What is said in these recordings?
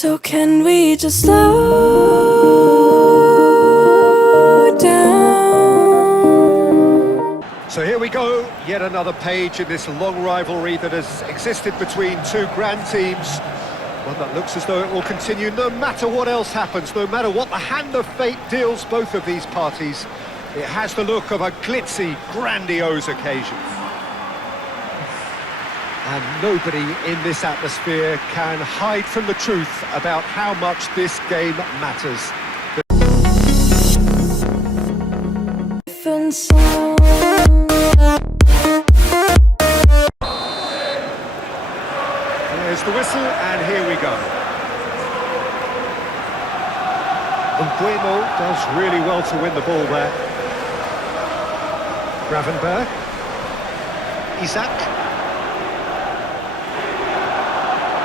So can we just slow down? So here we go, yet another page in this long rivalry that has existed between two grand teams. One that looks as though it will continue no matter what else happens, no matter what the hand of fate deals both of these parties. It has the look of a glitzy, grandiose occasion. And nobody in this atmosphere can hide from the truth about how much this game matters. There's the whistle, and here we go. Mbeumo does really well to win the ball there. Gravenberg. Isak.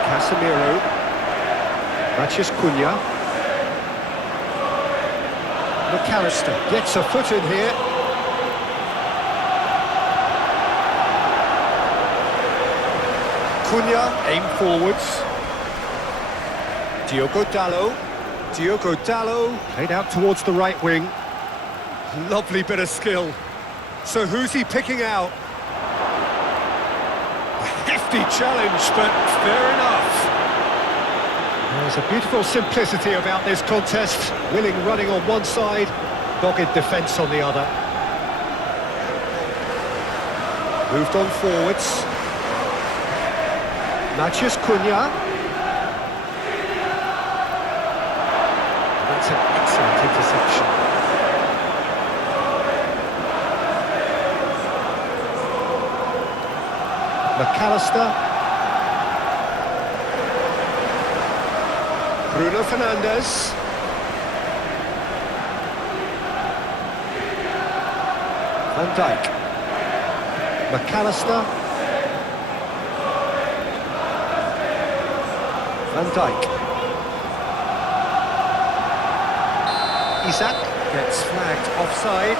Casemiro. Matheus Cunha. McAllister gets a foot in here. Cunha, aim forwards. Diogo Dalot, played out towards the right wing. Lovely bit of skill. So who's he picking out? A hefty challenge, but fair enough. There's a beautiful simplicity about this contest. Willing running on one side, dogged defence on the other. Moved on forwards. Matheus Cunha. That's an excellent interception. McAllister. Bruno Fernandes. Van Dijk. McAllister. Van Dijk. Isak gets flagged offside.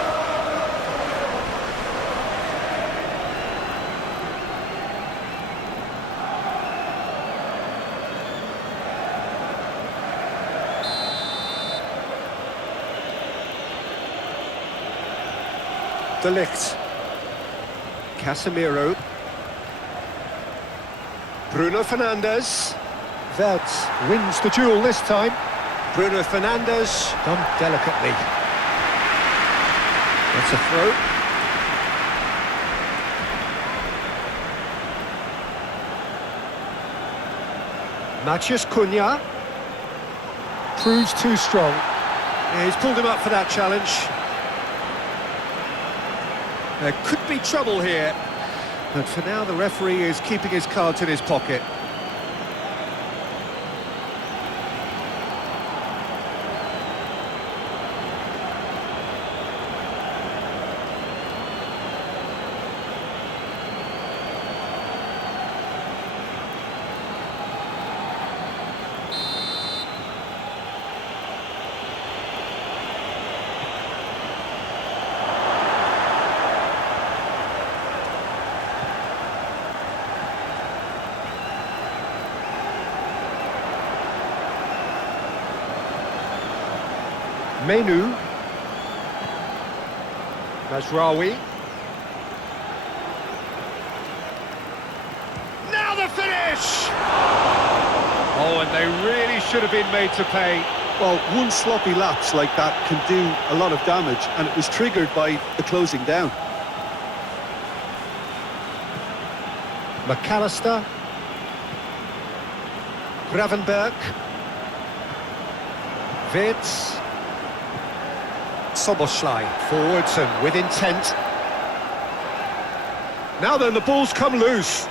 De Ligt. Casemiro. Bruno Fernandes. Veltz wins the duel this time. Bruno Fernandes, done delicately. That's a throw. Matheus Cunha. Proves too strong. Yeah, he's pulled him up for that challenge. There could be trouble here. But for now, the referee is keeping his cards in his pocket. Menu. Mazraoui. Now the finish! Oh, and they really should have been made to pay. Well, one sloppy lapse like that can do a lot of damage, and it was triggered by the closing down. McAllister. Gravenberg. Wirtz. Soboslai forwards and with intent. Now then, the ball's come loose.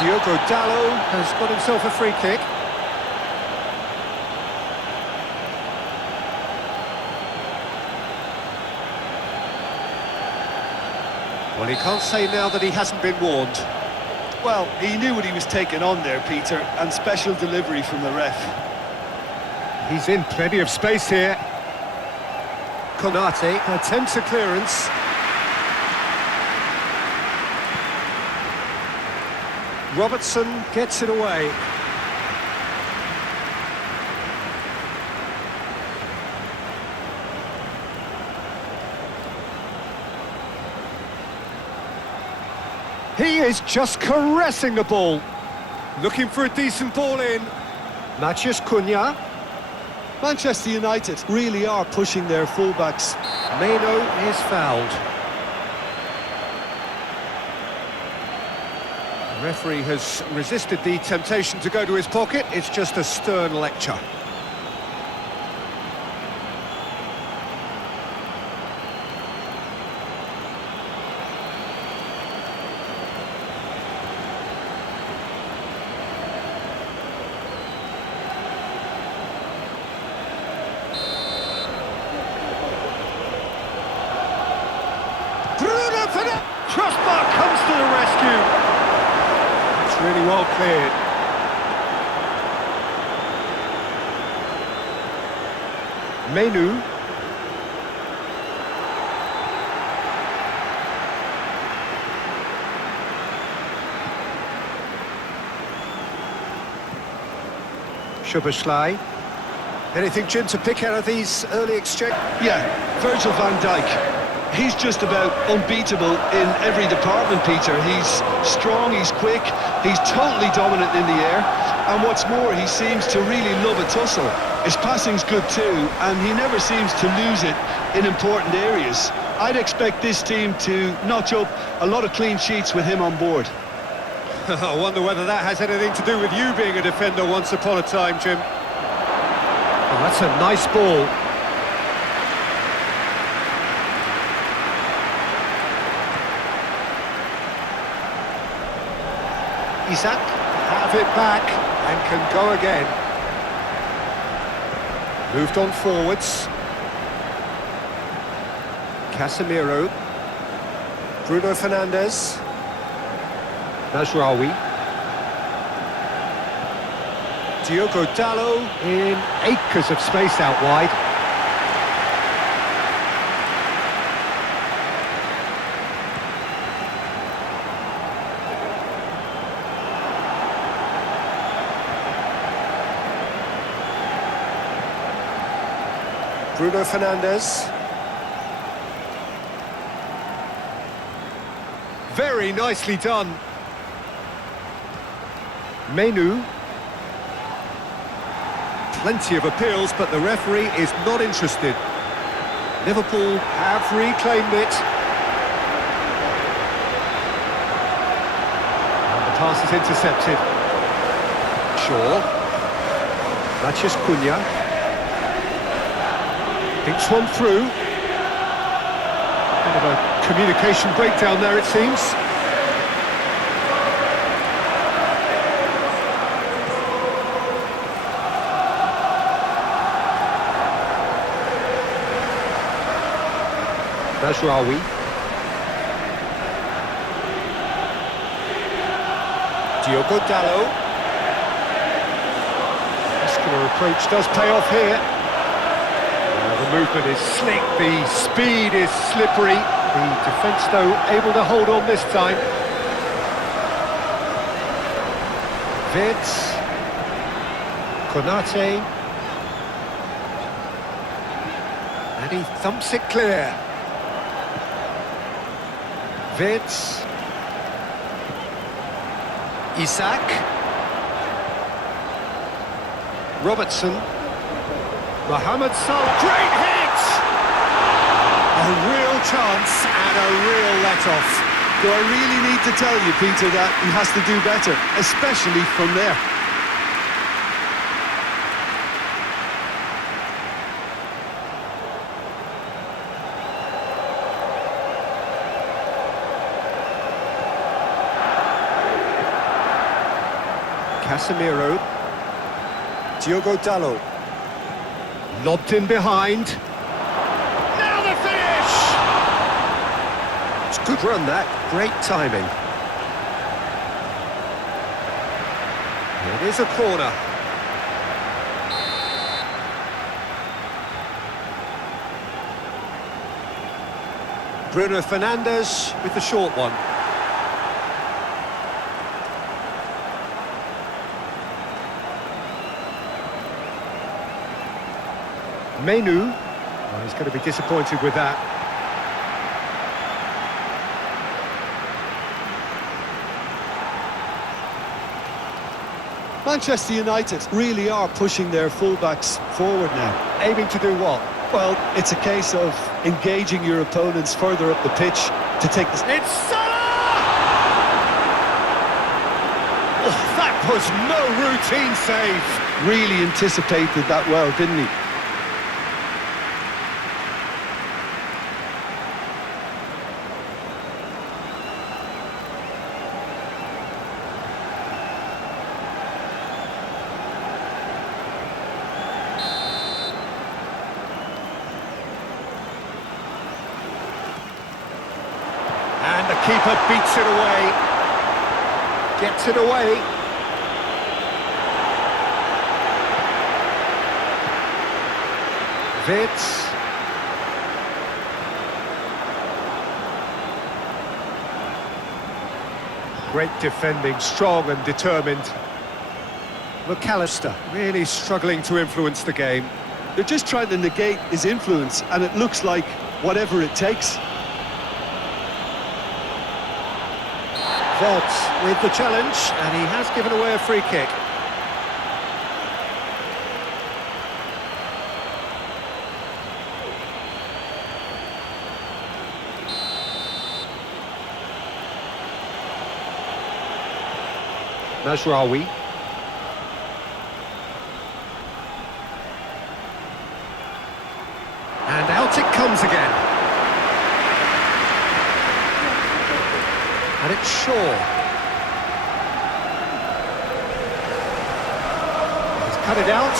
Diogo Dalot has got himself a free kick. Well, he can't say now that he hasn't been warned. Well, he knew what he was taking on there, Peter, and special delivery from the ref. He's in plenty of space here. Konate attempts a clearance. Robertson gets it away. He is just caressing the ball. Looking for a decent ball in. Matheus Cunha. Manchester United really are pushing their fullbacks. Mbeumo is fouled. The referee has resisted the temptation to go to his pocket. It's just a stern lecture. Bruno Fernandes! Crossbar comes to the rescue. It's really well cleared. Mbeumo. Szoboszlai. Anything, Jim, to pick out of these early exchanges? Yeah, Virgil van Dijk. He's just about unbeatable in every department, Peter. He's strong, he's quick, he's totally dominant in the air, and what's more, he seems to really love a tussle. His passing's good too, and he never seems to lose it in important areas. I'd expect this team to notch up a lot of clean sheets with him on board. I wonder whether that has anything to do with you being a defender once upon a time, Jim. Oh, that's a nice ball. Isak have it back and can go again. Moved on forwards. Casemiro. Bruno Fernandes. Mazraoui. Diogo Dalot in acres of space out wide. Bruno Fernandes. Very nicely done. Mbeumo. Plenty of appeals, but the referee is not interested. Liverpool have reclaimed it. And the pass is intercepted. Shaw. Matheus Cunha. Thinks one through. Bit of a communication breakdown there, it seems. Mazraoui. Diogo Dalot. Muscular approach does pay off here. The movement is slick, the speed is slippery. The defence, though, able to hold on this time. Vids. Konate. And he thumps it clear. Vids. Isak. Robertson. Mohamed Salah. Great hit! A real chance and a real let-off. Do I really need to tell you, Peter, that he has to do better, especially from there? Casemiro. Diogo Dalot. Lobbed in behind. Now the finish! It's a good run, that. Great timing. It is a corner. Bruno Fernandes with the short one. Menu. Oh, he's going to be disappointed with that. Manchester United really are pushing their fullbacks forward now. Aiming to do what? Well, it's a case of engaging your opponents further up the pitch to take the... It's Salah! Oh, that was no routine save. Really anticipated that well, didn't he? And the keeper beats it away. Gets it away. Vitz. Great defending, strong and determined. McAllister really struggling to influence the game. They're just trying to negate his influence, and it looks like whatever it takes. Borges with the challenge, and he has given away a free kick. Mazraoui. And out it comes again. And it's Shaw. He's cut it out.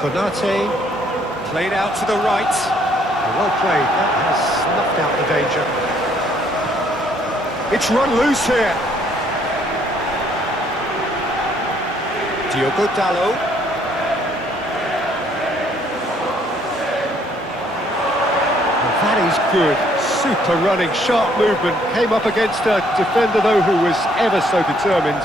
Konate played out to the right. Well played, that has snuffed out the danger. It's run loose here. Diogo Dalot. Well, that is good. Super running, sharp movement. Came up against a defender, though, who was ever so determined.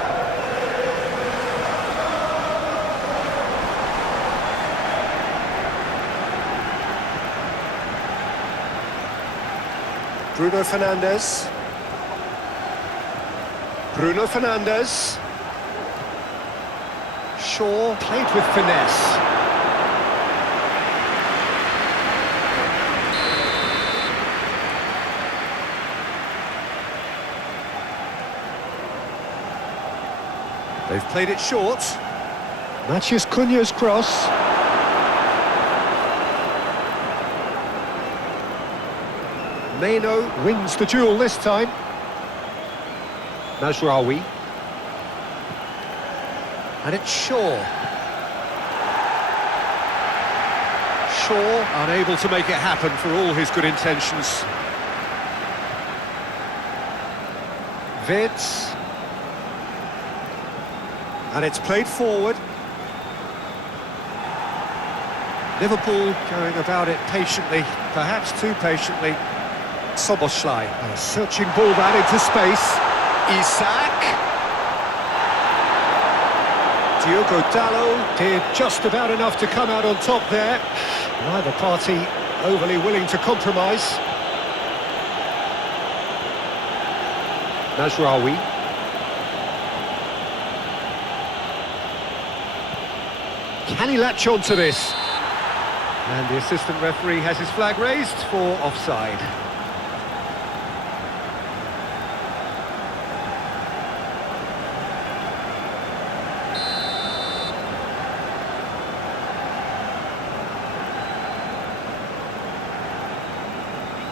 Bruno Fernandes. Bruno Fernandes. Shaw played with finesse. They've played it short. Matches Cunha's cross. Meno wins the duel this time. Mazraoui. And it's Shaw. Shaw unable to make it happen for all his good intentions. Vitz. And it's played forward. Liverpool going about it patiently, perhaps too patiently. Soboslai, a searching ball that into space. Isak. Diogo Dalot did just about enough to come out on top there. Neither party overly willing to compromise. Mazraoui. Can he latch on to this? And the assistant referee has his flag raised for offside.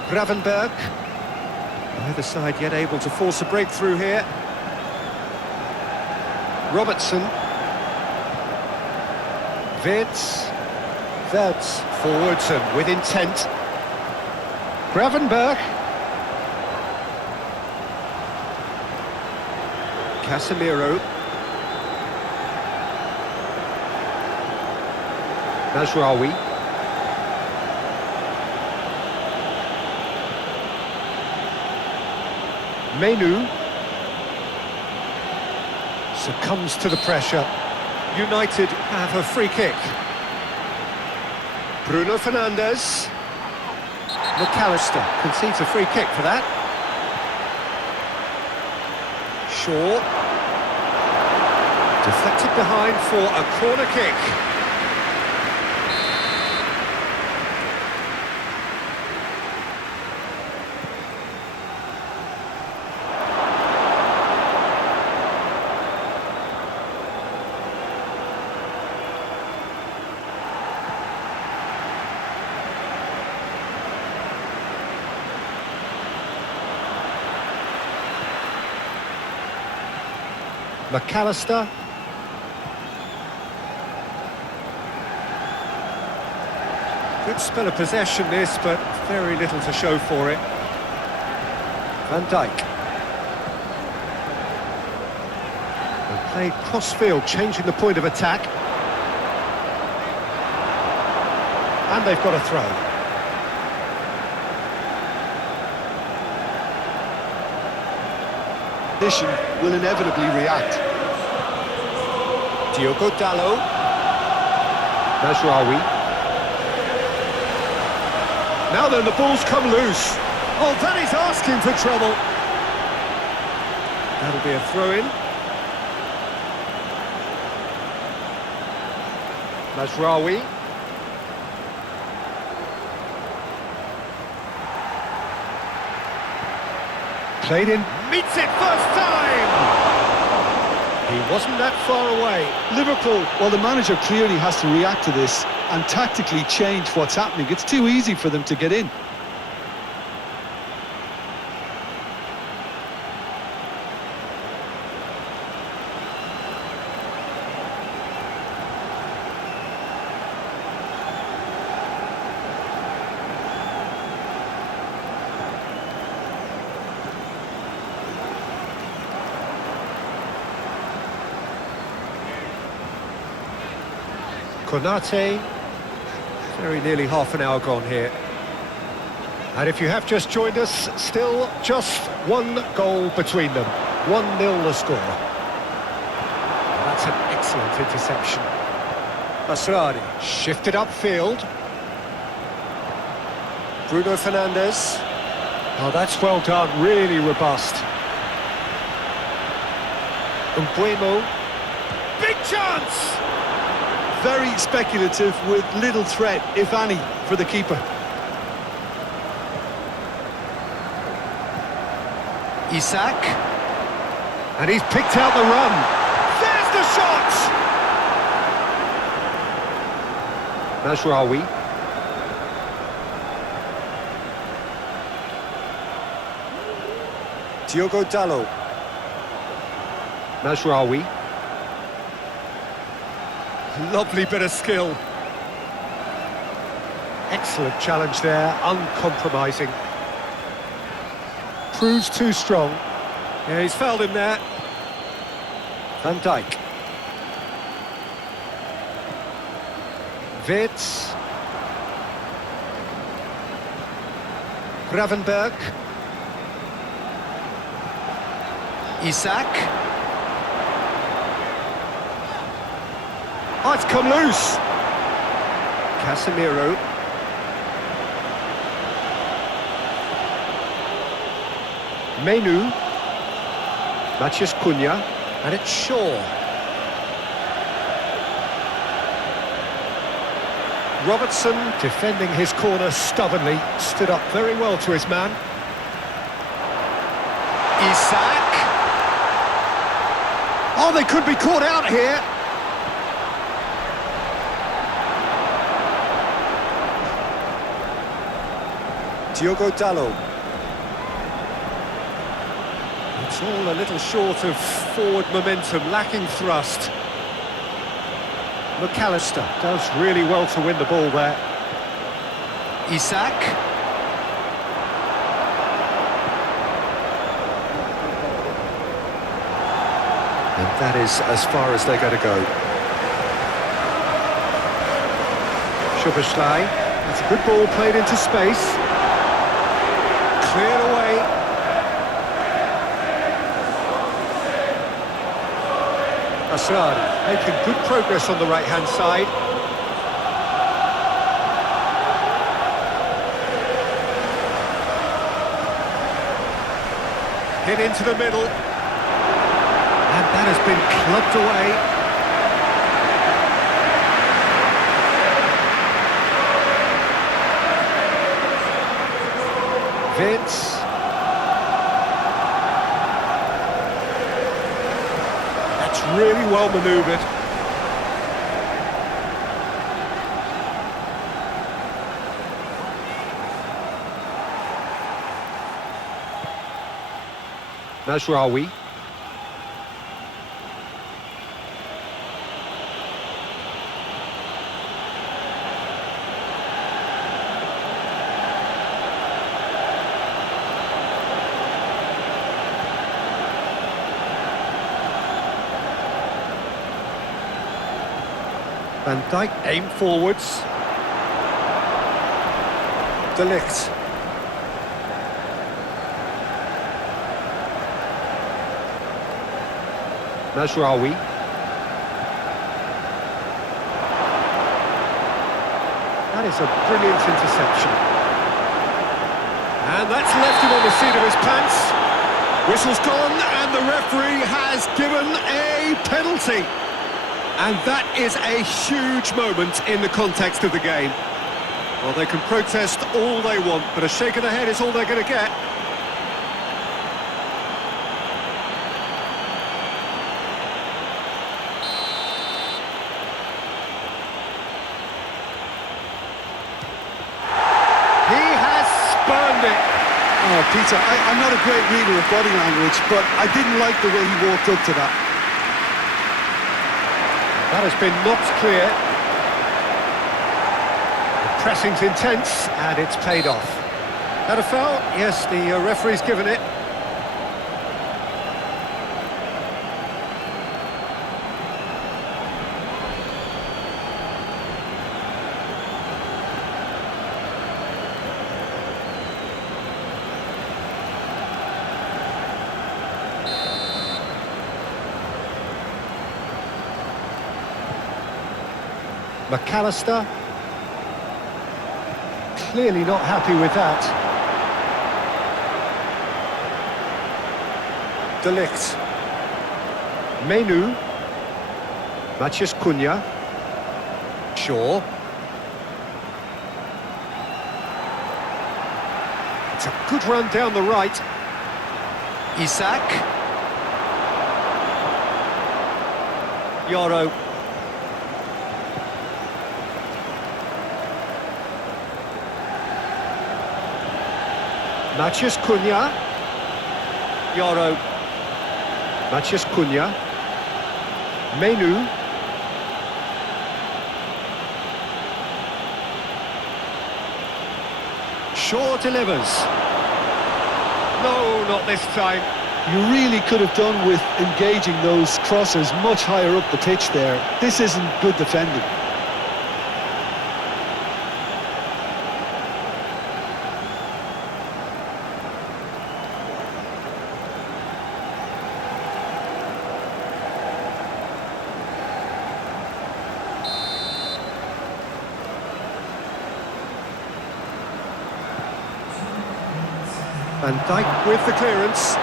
Gravenberg, either side yet able to force a breakthrough here. Robertson. Vitz. That's forwards and with intent. Gravenberg. Casemiro. Mazraoui. Menu. Succumbs to the pressure. United have a free kick. Bruno Fernandes. McAllister concedes a free kick for that. Shaw. Deflected behind for a corner kick. McAllister. Good spell of possession this, but very little to show for it. Van Dijk. And played cross-field, changing the point of attack. And they've got a throw. Will inevitably react. Diogo Dalot. Mazraoui. Now then, the ball's come loose. Oh, that is asking for trouble. That'll be a throw-in. Mazraoui. Played in, meets it first time! He wasn't that far away. Liverpool, well, the manager clearly has to react to this and tactically change what's happening. It's too easy for them to get in. Konate, very nearly half an hour gone here. And if you have just joined us, still just one goal between them. 1-0 the score. That's an excellent interception. Masradi shifted upfield. Bruno Fernandes. Oh, that's well done, really robust. Mbeumo. Big chance! Very speculative with little threat, if any, for the keeper. Isak. And he's picked out the run. There's the shot! Mazraoui. Diogo Dalot. Mazraoui. Lovely bit of skill. Excellent challenge there, uncompromising. Proves too strong. Yeah, he's fouled him there. Van Dijk. Wirtz. Gravenberg. Isak. Oh, it's come loose. Casemiro. Menu. Matheus Cunha. And it's Shaw. Robertson, defending his corner stubbornly, stood up very well to his man. Isak. Oh, they could be caught out here. Diogo Dalot. It's all a little short of forward momentum, lacking thrust. McAllister does really well to win the ball there. Isak. That is as far as they're going to go. Szoboszlai. That's a good ball played into space. Cleared away. Assad making good progress on the right-hand side. Hit into the middle. And that has been clubbed away. Vince. That's really well manoeuvred. Mazraoui. Van Dijk aimed forwards. De Ligt. Mazraoui. That is a brilliant interception. And that's left him on the seat of his pants. Whistle's gone and the referee has given a penalty. And that is a huge moment in the context of the game. Well, they can protest all they want, but a shake of the head is all they're going to get. He has spurned it. Oh, Peter, I'm not a great reader of body language, but I didn't like the way he walked up to that. That has been knocked clear. The pressing's intense, and it's paid off. That a foul? Yes, the referee's given it. McAllister, clearly not happy with that. De Ligt. Menu. Matheus Cunha. Shaw. It's a good run down the right. Isak. Yoro. Matheus Cunha. Yoro. Matheus Cunha. Menu. Shaw delivers. No, not this time. You really could have done with engaging those crossers much higher up the pitch there. This isn't good defending. Van Dijk with the clearance.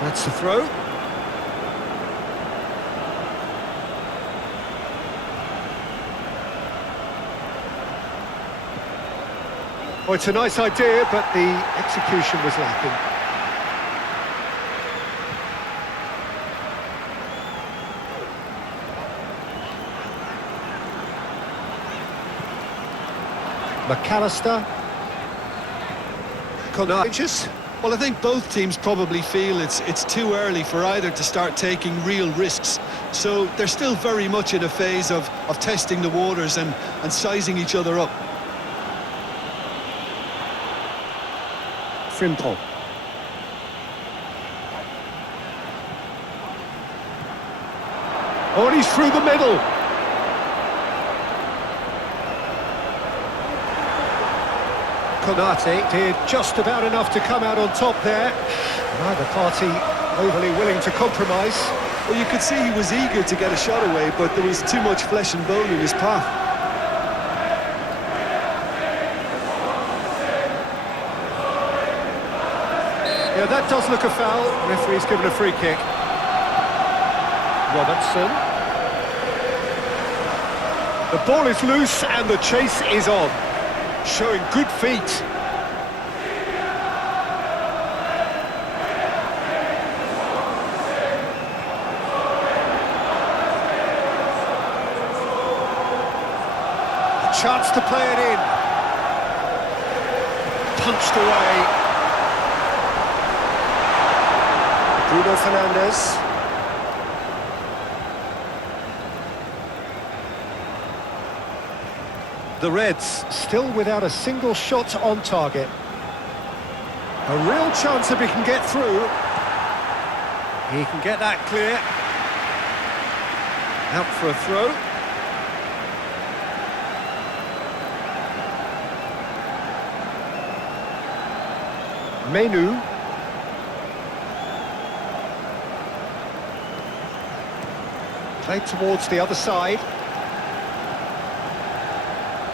That's the throw. Oh, it's a nice idea, but the execution was lacking. McAllister. Inches. Well, I think both teams probably feel it's too early for either to start taking real risks. So they're still very much in a phase of testing the waters and sizing each other up. Frimpong. Oh, and he's through the middle. Konate did just about enough to come out on top there. Neither party overly willing to compromise. Well, you could see he was eager to get a shot away, but there was too much flesh and bone in his path. Yeah, that does look a foul. Referee's given a free kick. Robertson. The ball is loose and the chase is on. Showing good feet. A chance to play it in. Punched away. Bruno Fernandes. The Reds still without a single shot on target. A real chance if he can get through. He can get that clear. Out for a throw. Menu. Played towards the other side.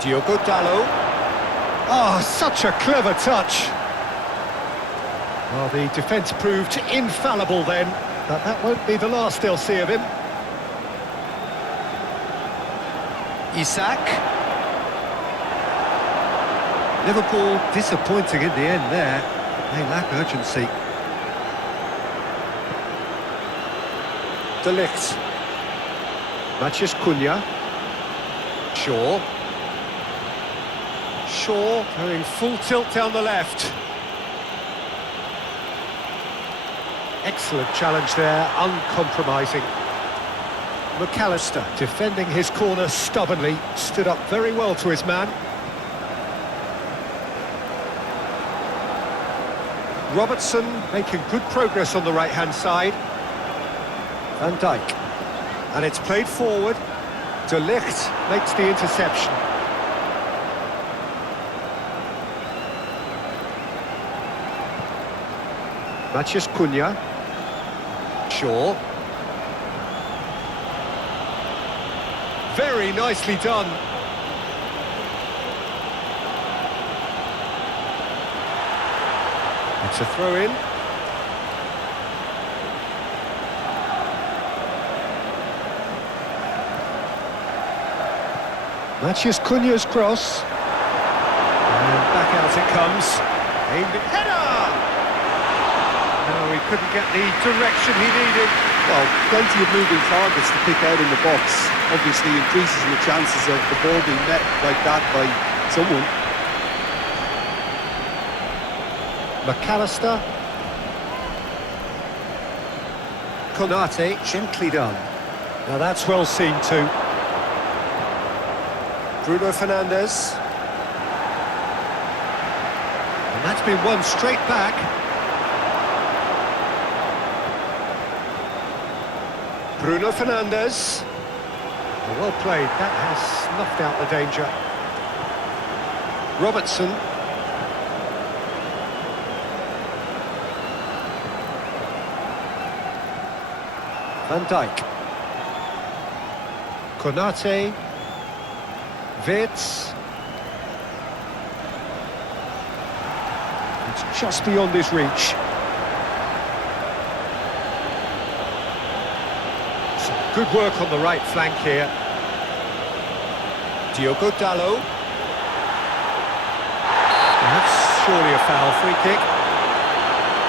Diogo Dalot. Oh, such a clever touch. Well, the defence proved infallible then, but that won't be the last they'll see of him. Isak. Liverpool disappointing in the end there. They lack urgency. De Ligt. Matheus Cunha. Shaw. Shaw going full tilt down the left. Excellent challenge there, uncompromising. McAllister defending his corner stubbornly, stood up very well to his man. Robertson making good progress on the right-hand side. Van Dijk. And it's played forward. De Ligt makes the interception. Matheus Cunha. Shaw. Very nicely done. It's a throw-in. Matheus Cunha's cross. And back out it comes. Aimed at header! No, he couldn't get the direction he needed. Well, plenty of moving targets to pick out in the box. Obviously increases the chances of the ball being met like that by someone. McAllister. Konate, gently done. Now that's well seen too. Bruno Fernandes. And that's been won straight back. Bruno Fernandes. Well played, that has snuffed out the danger. Robertson. Van Dijk. Konate. Wirtz. It's just beyond his reach. Some good work on the right flank here. Diogo Dalot. That's surely a foul. Free kick.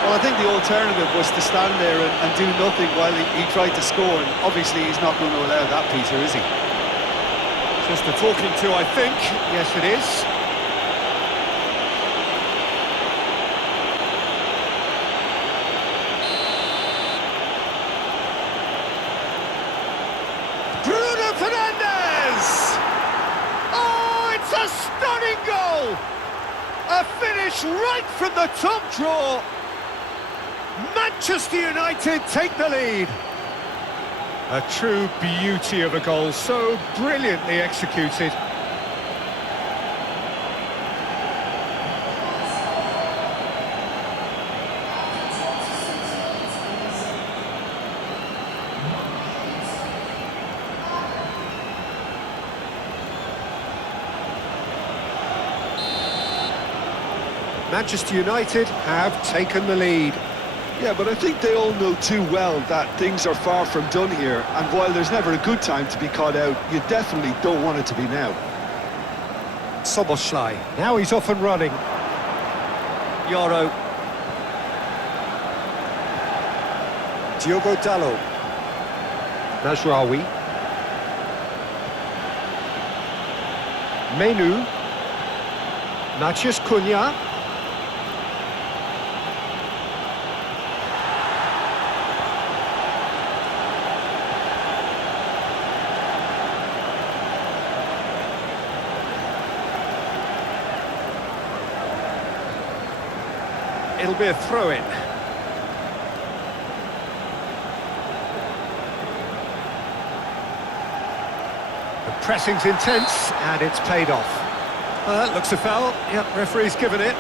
Well, I think the alternative was to stand there and do nothing while he tried to score, and obviously he's not going to allow that, Peter, is he? Just a talking to, I think. Yes, it is. Bruno Fernandes! Oh, it's a stunning goal! A finish right from the top draw. Manchester United take the lead. A true beauty of a goal, so brilliantly executed. Manchester United have taken the lead. Yeah, but I think they all know too well that things are far from done here, and while there's never a good time to be caught out, you definitely don't want it to be now. Szoboszlai, now he's off and running. Yoro. Diogo Dalot. Mazraoui. Menu. Matheus Cunha. It'll be a throw-in. The pressing's intense, and it's paid off. That looks a foul. Yep, referee's given it.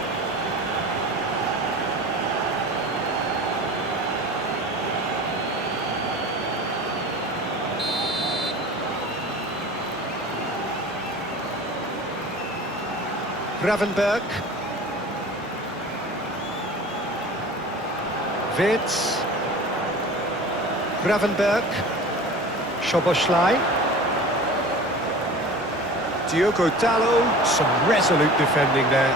Gravenberg. Wirtz. Gravenberg. Szoboszlai. Diogo Dalot. Some resolute defending there.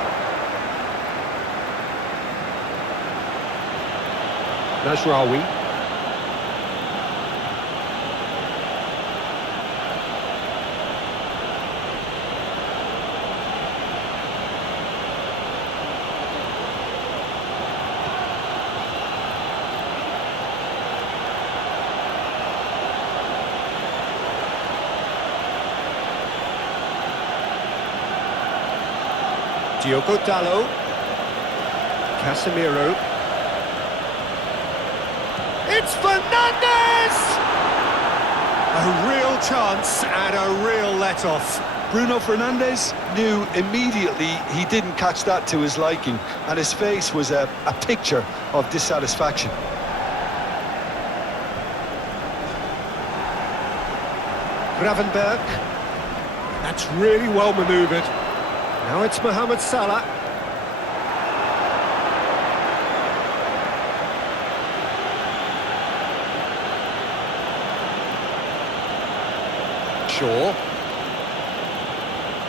Mazraoui. Diogo Dalot. Casemiro. It's Fernandes! A real chance and a real let-off. Bruno Fernandes knew immediately he didn't catch that to his liking, and his face was a picture of dissatisfaction. Gravenberg. That's really well manoeuvred. Now it's Mohamed Salah.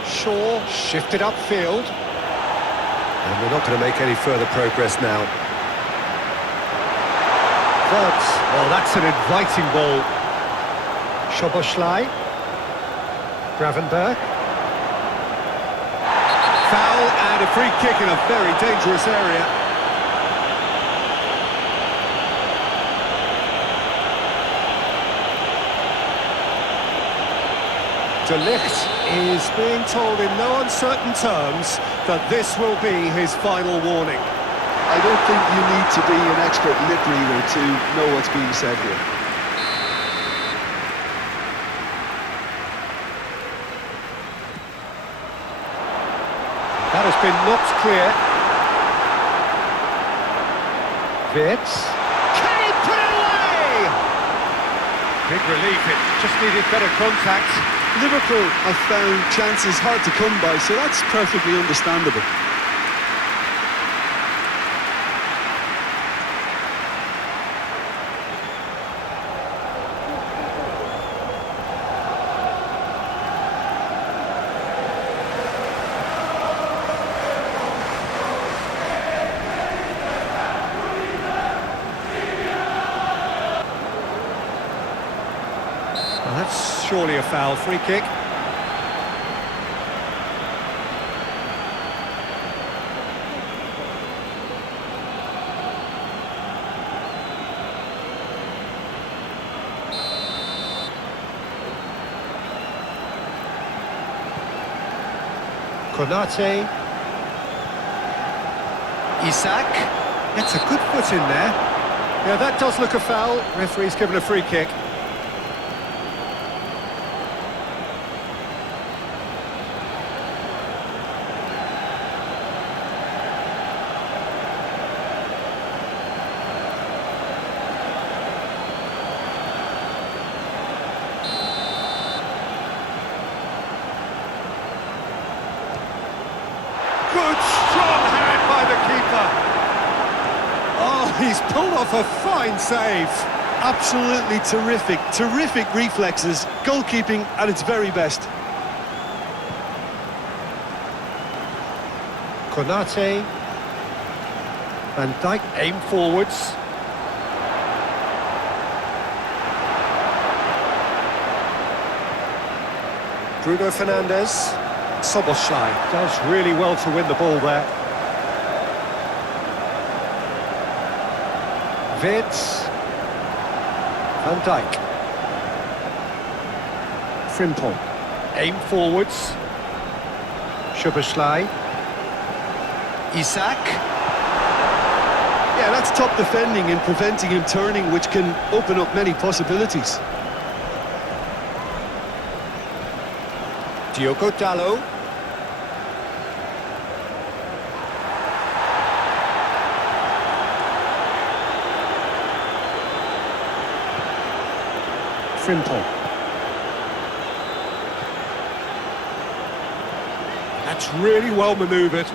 Shaw shifted upfield. And we're not going to make any further progress now. But, well, that's an inviting ball. Szoboszlai. Gravenberg. Foul and a free kick in a very dangerous area. De Ligt is being told in no uncertain terms that this will be his final warning. I don't think you need to be an expert lip reader to know what's being said here. That has been knocked clear. Wirtz. Can he put it away? Big relief, it just needed better contact. Liverpool have found chances hard to come by, so that's perfectly understandable. Well, that's surely a foul. Free kick. Konate. Isak. Gets a good foot in there. Yeah, that does look a foul. Referee's given a free kick. Good, strong hand by the keeper. Oh, he's pulled off a fine save. Absolutely terrific, terrific reflexes, goalkeeping at its very best. Konate. Van Dijk aim forwards. Bruno Fernandes. Szoboszlai does really well to win the ball there. Wirtz. Van Dijk. Frimpong. Aim forwards. Szoboszlai. Isak. Yeah, that's top defending and preventing him turning, which can open up many possibilities. Diogo Dalot. Frimpong. That's really well manoeuvred.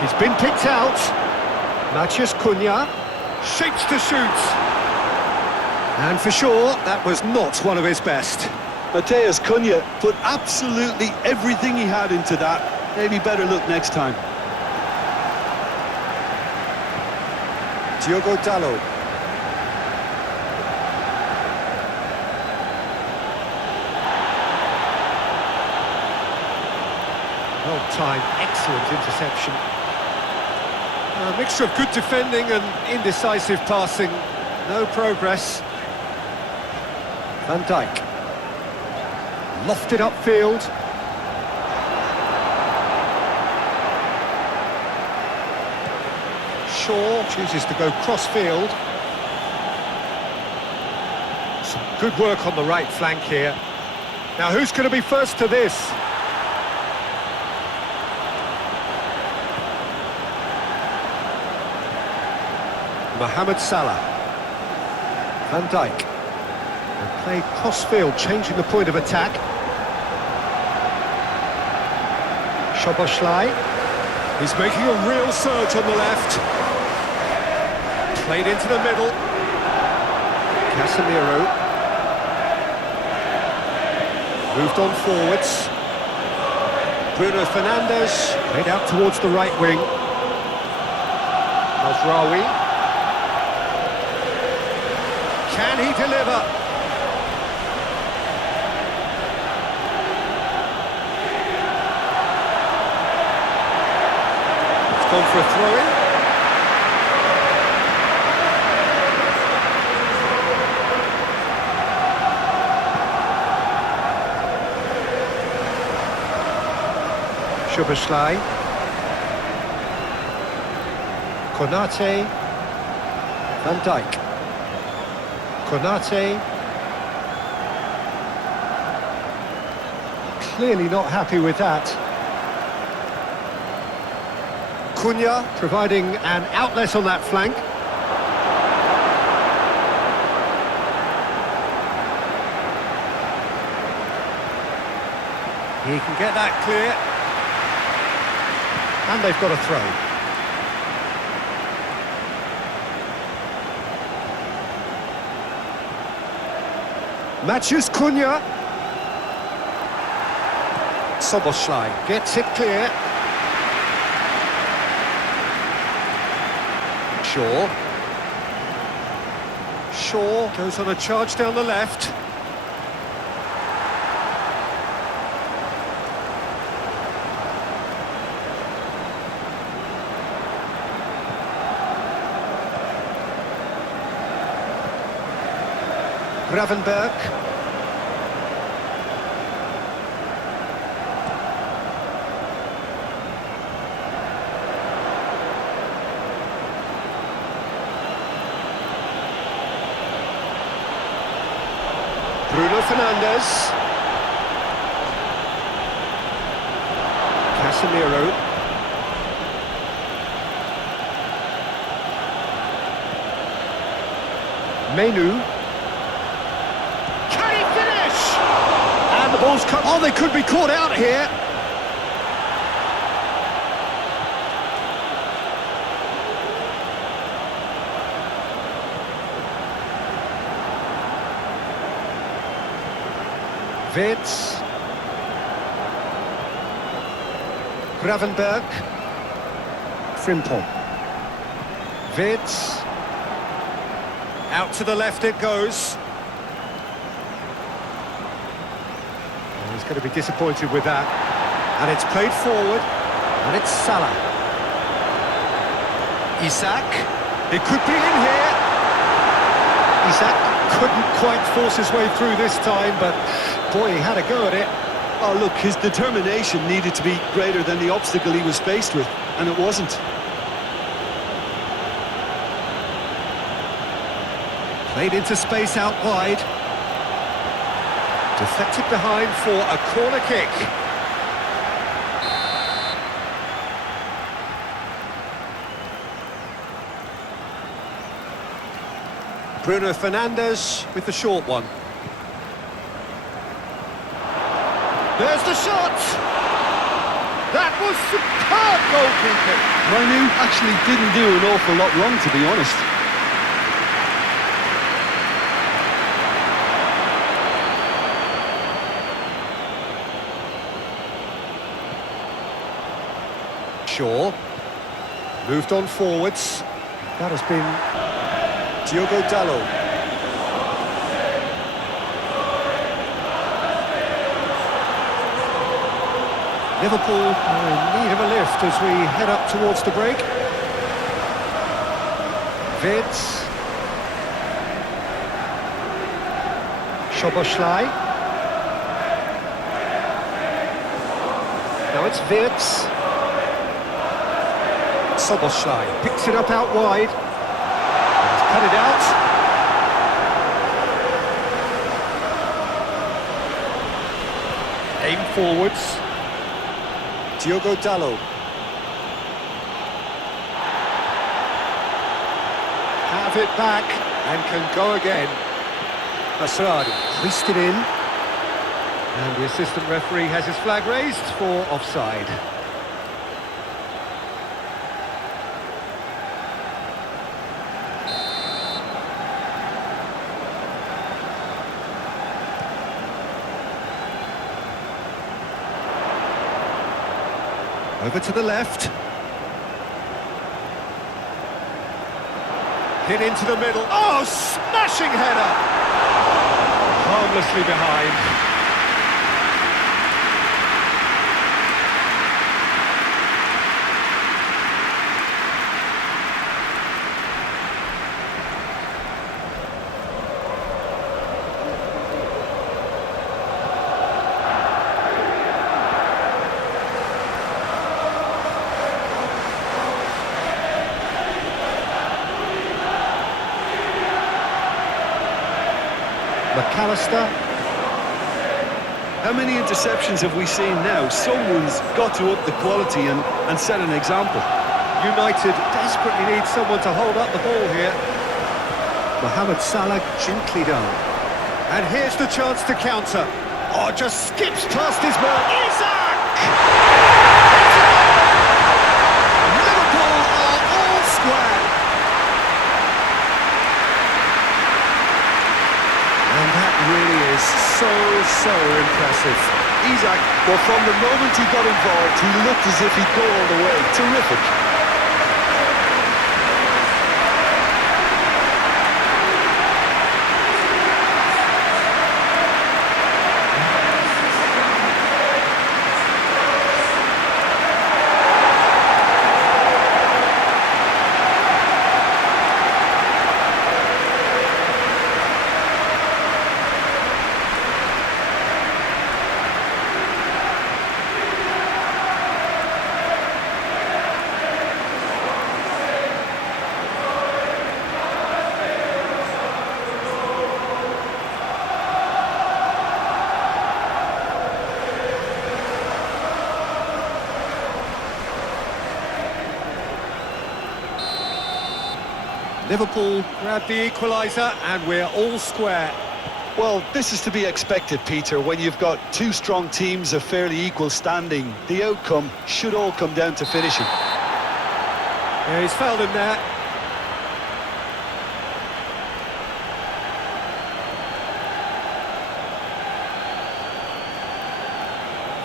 He's been picked out. Matheus Cunha shapes to shoot. And for sure, that was not one of his best. Matheus Cunha put absolutely everything he had into that. Maybe better look next time. Diogo Dalot. Well timed, excellent interception. A mixture of good defending and indecisive passing. No progress. Van Dijk. Lofted upfield. Shaw chooses to go cross-field. Some good work on the right flank here. Now who's going to be first to this? Mohamed Salah. Van Dijk. And play cross-field, changing the point of attack. Szoboszlai. He's making a real surge on the left. Played into the middle. Casemiro. Moved on forwards. Bruno Fernandes. Played out towards the right wing. Mazraoui. Can he deliver? It's gone for a throw-in. Szoboszlai. Konate. Van Dijk. Konate. Clearly not happy with that. Cunha providing an outlet on that flank. He can get that clear. And they've got a throw. Matheus Cunha. Szoboszlai gets it clear. Shaw goes on a charge down the left. Gravenberg. Bruno Fernandes. Casemiro. Menu. ball's come... Oh, they could be caught out here. Wirtz. Gravenberg. Frimpong. Wirtz. Out to the left it goes. Oh, he's going to be disappointed with that. And it's played forward. And it's Salah. Isak. It could be in here. Isak couldn't quite force his way through this time, but boy, he had a go at it. Oh, look, his determination needed to be greater than the obstacle he was faced with, and it wasn't. Played into space out wide. Deflected behind for a corner kick. Bruno Fernandes with the short one. There's the shot! That was superb goalkeeping! Manu actually didn't do an awful lot wrong, to be honest. Shaw moved on forwards. That has been Diogo Dalot. Liverpool are in need of a lift as we head up towards the break. Wirtz. Szoboszlai. Now it's Wirtz. Szoboszlai picks it up out wide. He's cut it out. Aim forwards. Diogo Dalot. Have it back and can go again. Asrari hoisted it in. And the assistant referee has his flag raised for offside. Over to the left. Hit into the middle. Oh, smashing header! Harmlessly behind. McAllister. How many interceptions have we seen now? Someone's got to up the quality and set an example. United desperately need someone to hold up the ball here. Mohamed Salah gently done. And here's the chance to counter. Oh, just skips past his man. Isak! Liverpool are all square. And that really is so impressive. Isak, well, from the moment he got involved, he looked as if he'd go all the way. Terrific. Liverpool grab the equaliser and we're all square. Well, this is to be expected, Peter. When you've got two strong teams of fairly equal standing, the outcome should all come down to finishing. Yeah, he's fouled him there.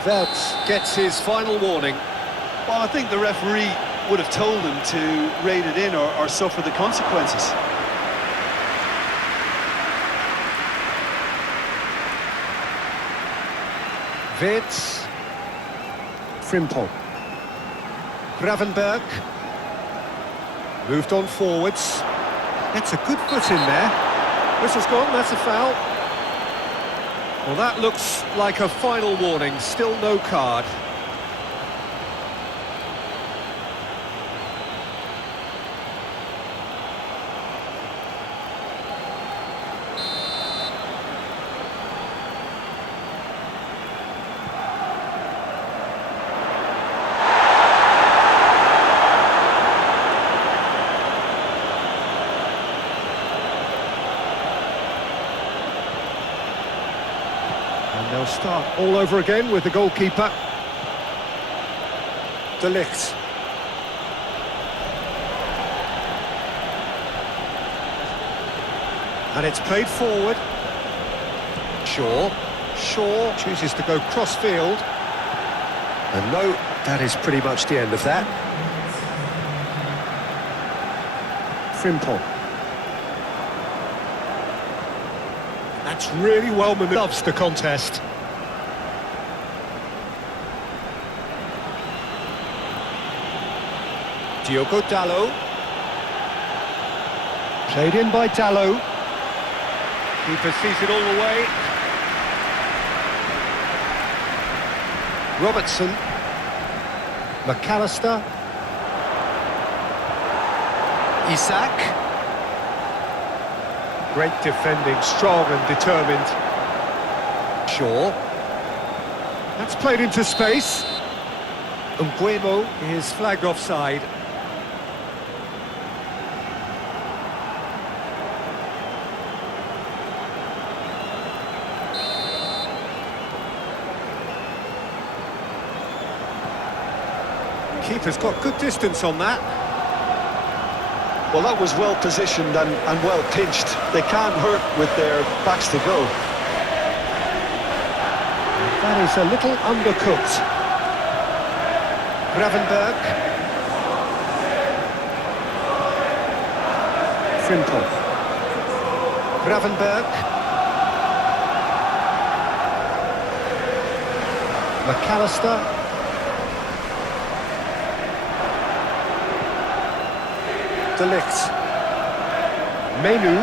Veltz gets his final warning. Well, I think the referee would have told him to rein it in or suffer the consequences. Wirtz. Frimpong. Gravenberg. Moved on forwards. That's a good foot in there. Whistle's gone, that's a foul. Well, that looks like a final warning, still no card. And they'll start all over again with the goalkeeper. De Ligt. And it's played forward. Shaw chooses to go cross-field. And no, that is pretty much the end of that. Frimpong. That's really well maneuvered. Loves the contest. Diogo Dalot. Played in by Dalot. Keeper sees it all the way. Robertson. McAllister. Isak. Great defending, strong and determined. Shaw. That's played into space. Mbeumo is flagged offside. Keeper's got good distance on that. Well, that was well positioned and well pinched. They can't hurt with their backs to goal. That is a little undercooked. Gravenberg. Frimpong. Gravenberg. McAllister. De Ligt. Menu.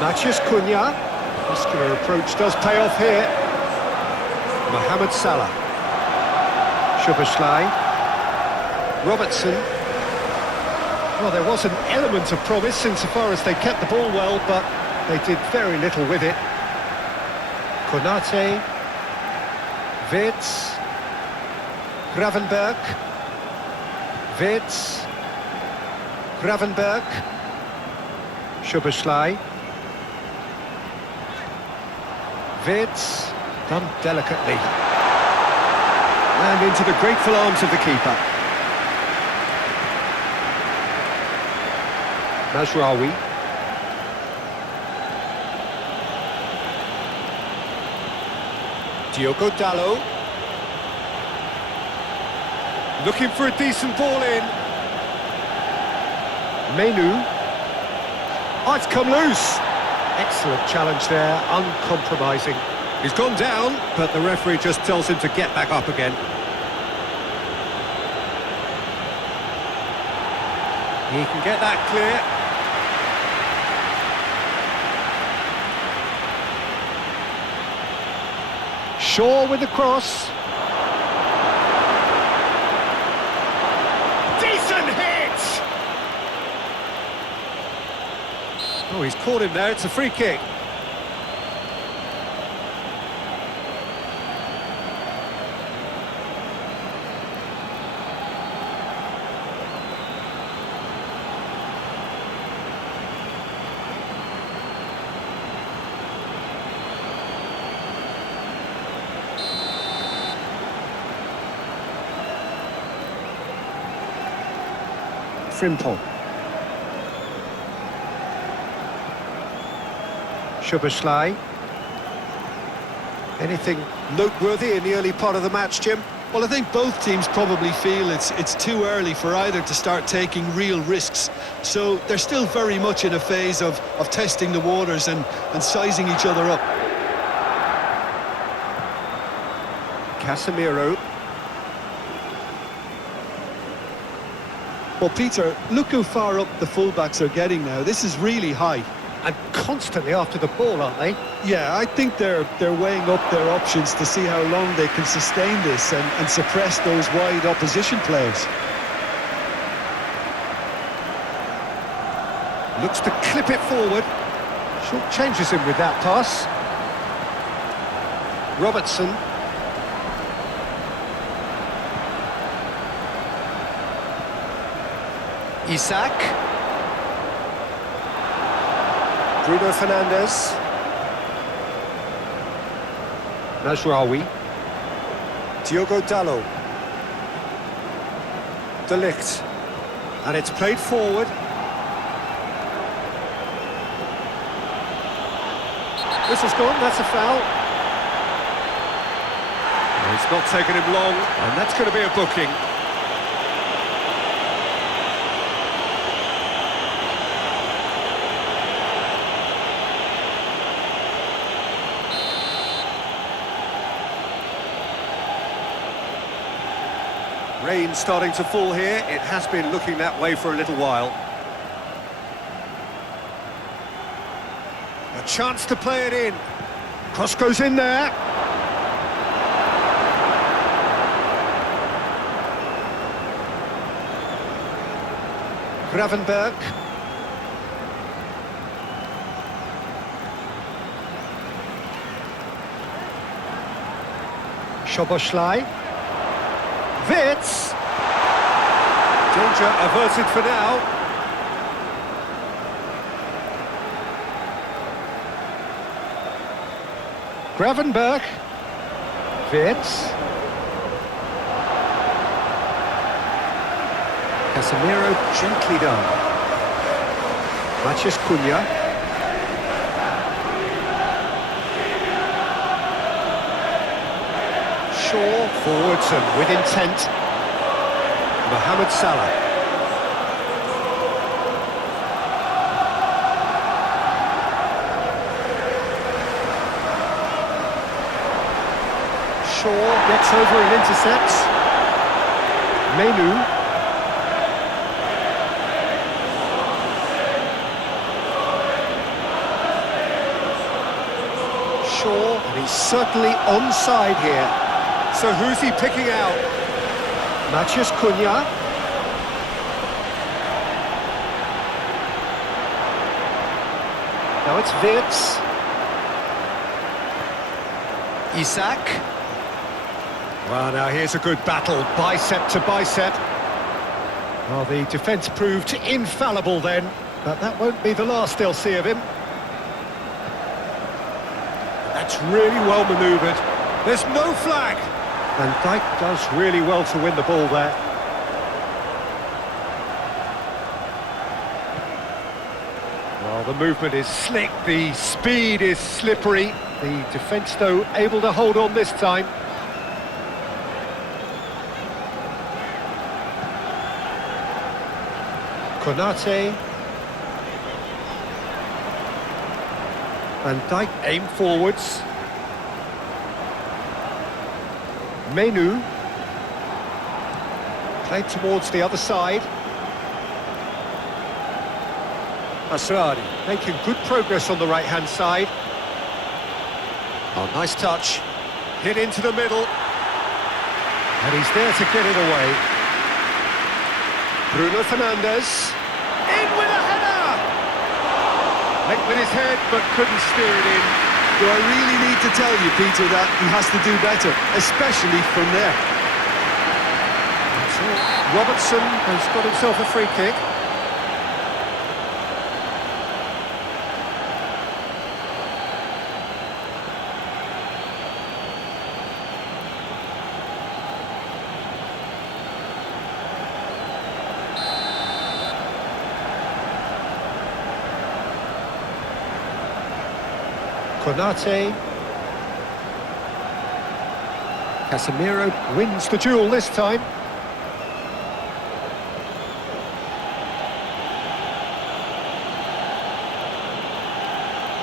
Matheus Cunha. Muscular approach does pay off here. Mohamed Salah. Szoboszlai. Robertson. Well, there was an element of promise insofar as they kept the ball well, but they did very little with it. Konate. Wirtz. Gravenberg. Wirtz. Gravenberg. Szoboszlai. Wirtz. Done delicately. And into the grateful arms of the keeper. Mazraoui. Diogo Dalot. Looking for a decent ball in. Menu. Oh, it's come loose. Excellent challenge there, uncompromising. He's gone down, but the referee just tells him to get back up again. He can get that clear. Shaw with the cross. Decent hit! Oh, he's caught him there, it's a free kick. Frimpong. Szoboszlai. Anything noteworthy in the early part of the match, Jim? Well, I think both teams probably feel it's too early for either to start taking real risks. So they're still very much in a phase of testing the waters and sizing each other up. Casemiro. Well, Peter, look how far up the fullbacks are getting now. This is really high. And constantly after the ball, aren't they? Yeah, I think they're weighing up their options to see how long they can sustain this and suppress those wide opposition players. Looks to clip it forward. Short changes him with that pass. Robertson. Isak. Bruno Fernandes. Najraoui. Diogo Dalot. De Ligt. And it's played forward. Whistle's gone, that's a foul. Well, it's not taken him long, and that's going to be a booking. Rain starting to fall here. It has been looking that way for a little while. A chance to play it in. Cross goes in there. Gravenberg. Szoboszlai. Wits. Danger averted for now. Gravenberg. Wits. Casemiro gently done. Matheus Cunha. Shaw forwards and with intent. Mohamed Salah. Shaw gets over and intercepts. Menu. Shaw, and he's certainly onside here. So who's he picking out? Matheus Cunha. Now it's Wits. Isak. Well, now here's a good battle, bicep to bicep. Well, the defence proved infallible then, but that won't be the last they'll see of him. That's really well manoeuvred. There's no flag. Van Dijk does really well to win the ball there. Well, the movement is slick, the speed is slippery. The defence, though, able to hold on this time. Konate. Van Dijk aim forwards. Menu. Played towards the other side. Asrari making good progress on the right-hand side. Oh, nice touch. Hit into the middle. And he's there to get it away. Bruno Fernandes. In with a header! Linked with his head, but couldn't steer it in. Do I really need to tell you, Peter, that he has to do better, especially from there? So Robertson has got himself a free kick. Konate. Casemiro wins the duel this time.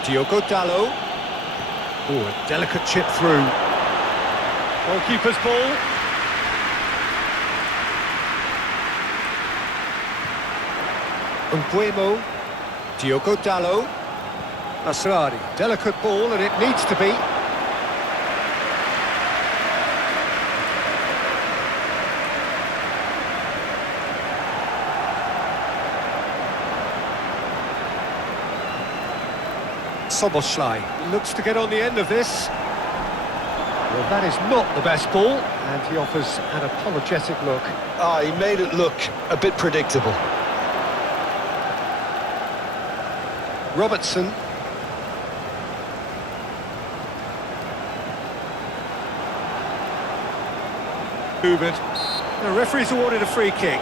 Diogo Dalot. Oh, a delicate chip through. Goalkeeper's ball. Mbeumo. Diogo Dalot. Asrari. Delicate ball, and it needs to be. Soboslai looks to get on the end of this. Well, that is not the best ball, and he offers an apologetic look. Ah, he made it look a bit predictable. Robertson. Hubert. The referee's awarded a free kick.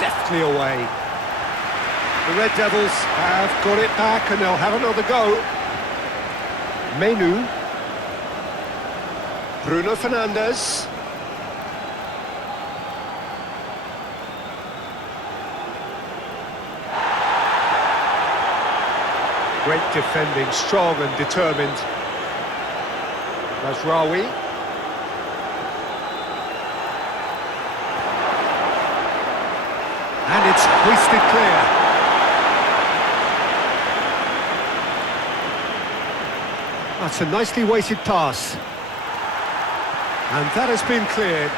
Deftly away. The Red Devils have got it back and they'll have another go. Menu. Bruno Fernandes. Great defending, strong and determined. Mazraoui. And it's hoisted clear. That's a nicely weighted pass. And that has been cleared.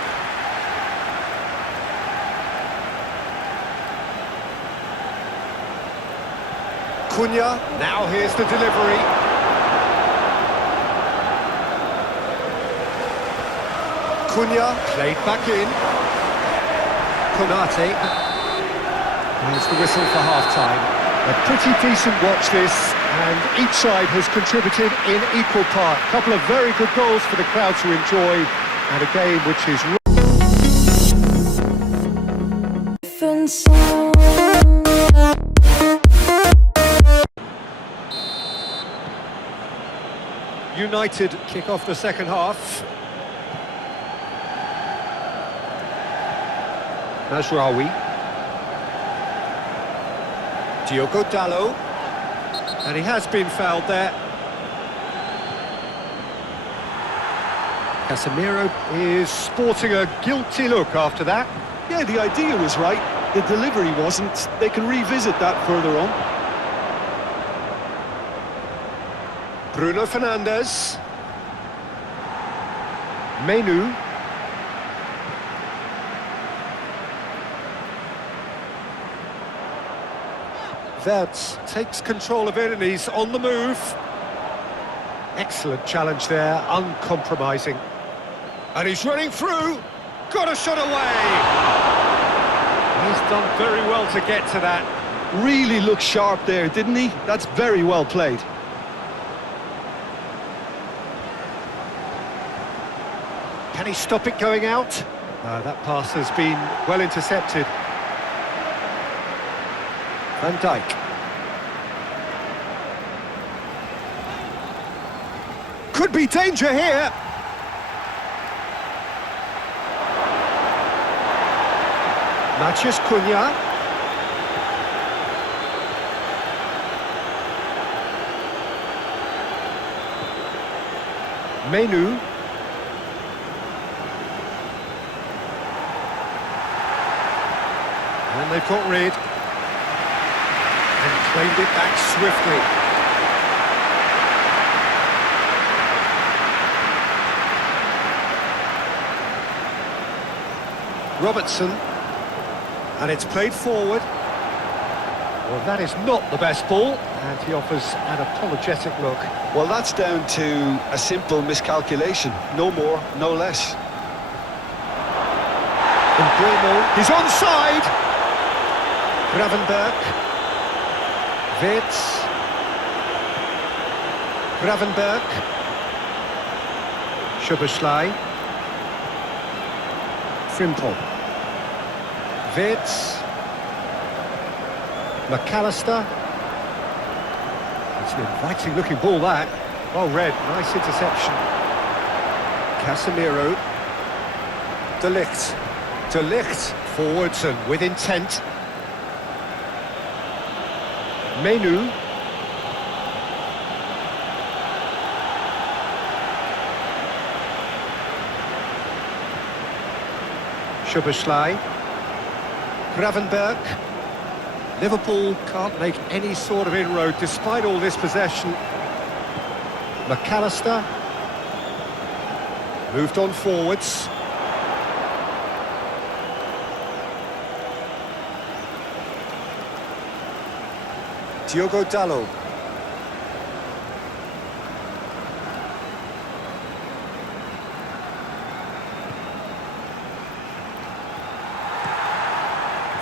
Cunha, now here's the delivery. Cunha, played back in. Konate. There's the whistle for half-time. A pretty decent watch this, and each side has contributed in equal part. A couple of very good goals for the crowd to enjoy, and a game which is... United kick off the second half. Mazraoui. Diogo Dalot, and he has been fouled there. Casemiro is sporting a guilty look after that. Yeah, the idea was right, the delivery wasn't. They can revisit that further on. Bruno Fernandes. Menu. Verts takes control of it and he's on the move. Excellent challenge there, uncompromising. And he's running through. Got a shot away. He's done very well to get to that. Really looked sharp there, didn't he? That's very well played. Can he stop it going out? That pass has been well intercepted. Van Dijk. Could be danger here. Matheus Cunha. Menu. And they've got rid. And claimed it back swiftly. Robertson. And it's played forward. Well, that is not the best ball, and he offers an apologetic look. Well, that's down to a simple miscalculation. No more, no less. Mbeumo, he's onside! Gravenberch. Wirtz. Gravenberch. Szoboszlai. Frimpong. Wirtz. McAllister. It's an inviting looking ball that. Well read, nice interception. Casemiro. De Ligt. De Ligt. Forwards and with intent. Menu. Szoboszlai. Gravenberch. Liverpool can't make any sort of inroad despite all this possession. McAllister. Moved on forwards. Diogo Dalot.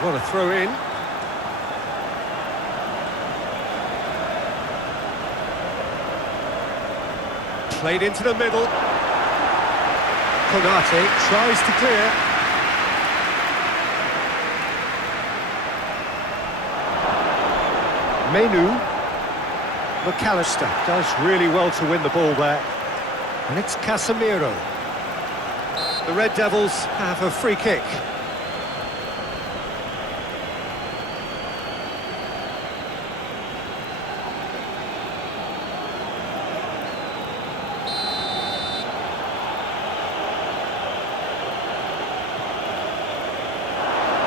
What a throw in. Played into the middle. Konate tries to clear. Menu. McAllister does really well to win the ball there. And it's Casemiro. The Red Devils have a free kick.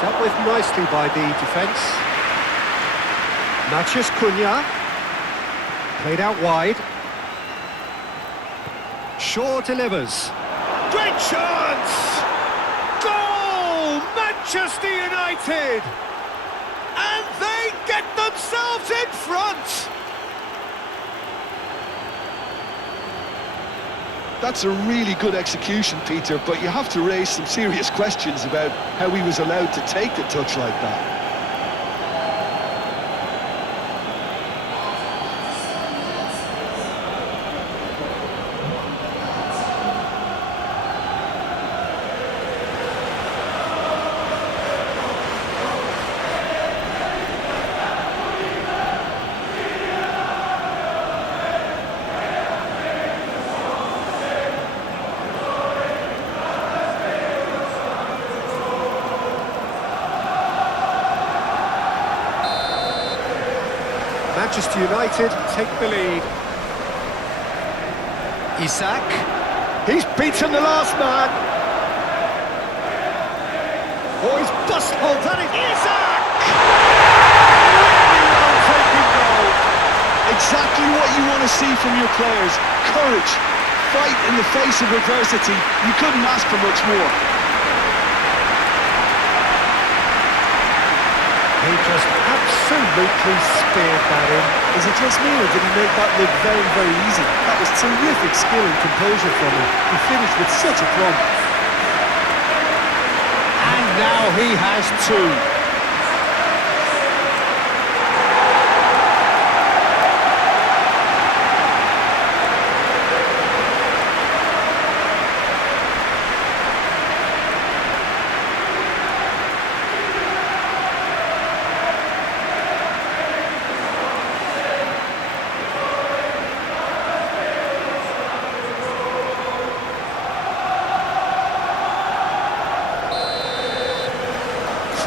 Dealt with nicely by the defence. Matheus Cunha. Played out wide. Shaw delivers. Great chance! Goal! Manchester United! And they get themselves in front! That's a really good execution, Peter, but you have to raise some serious questions about how he was allowed to take the touch like that. Manchester United take the lead. Isak. He's beaten the last man. Oh, he's bust hold. That is Isak! Really well-taken goal. Exactly what you want to see from your players. Courage, fight in the face of adversity. You couldn't ask for much more. He just absolutely speared that in. Is it just me, or did he make that look very, very easy? That was terrific skill and composure from him. He finished with such aplomb. And now he has two.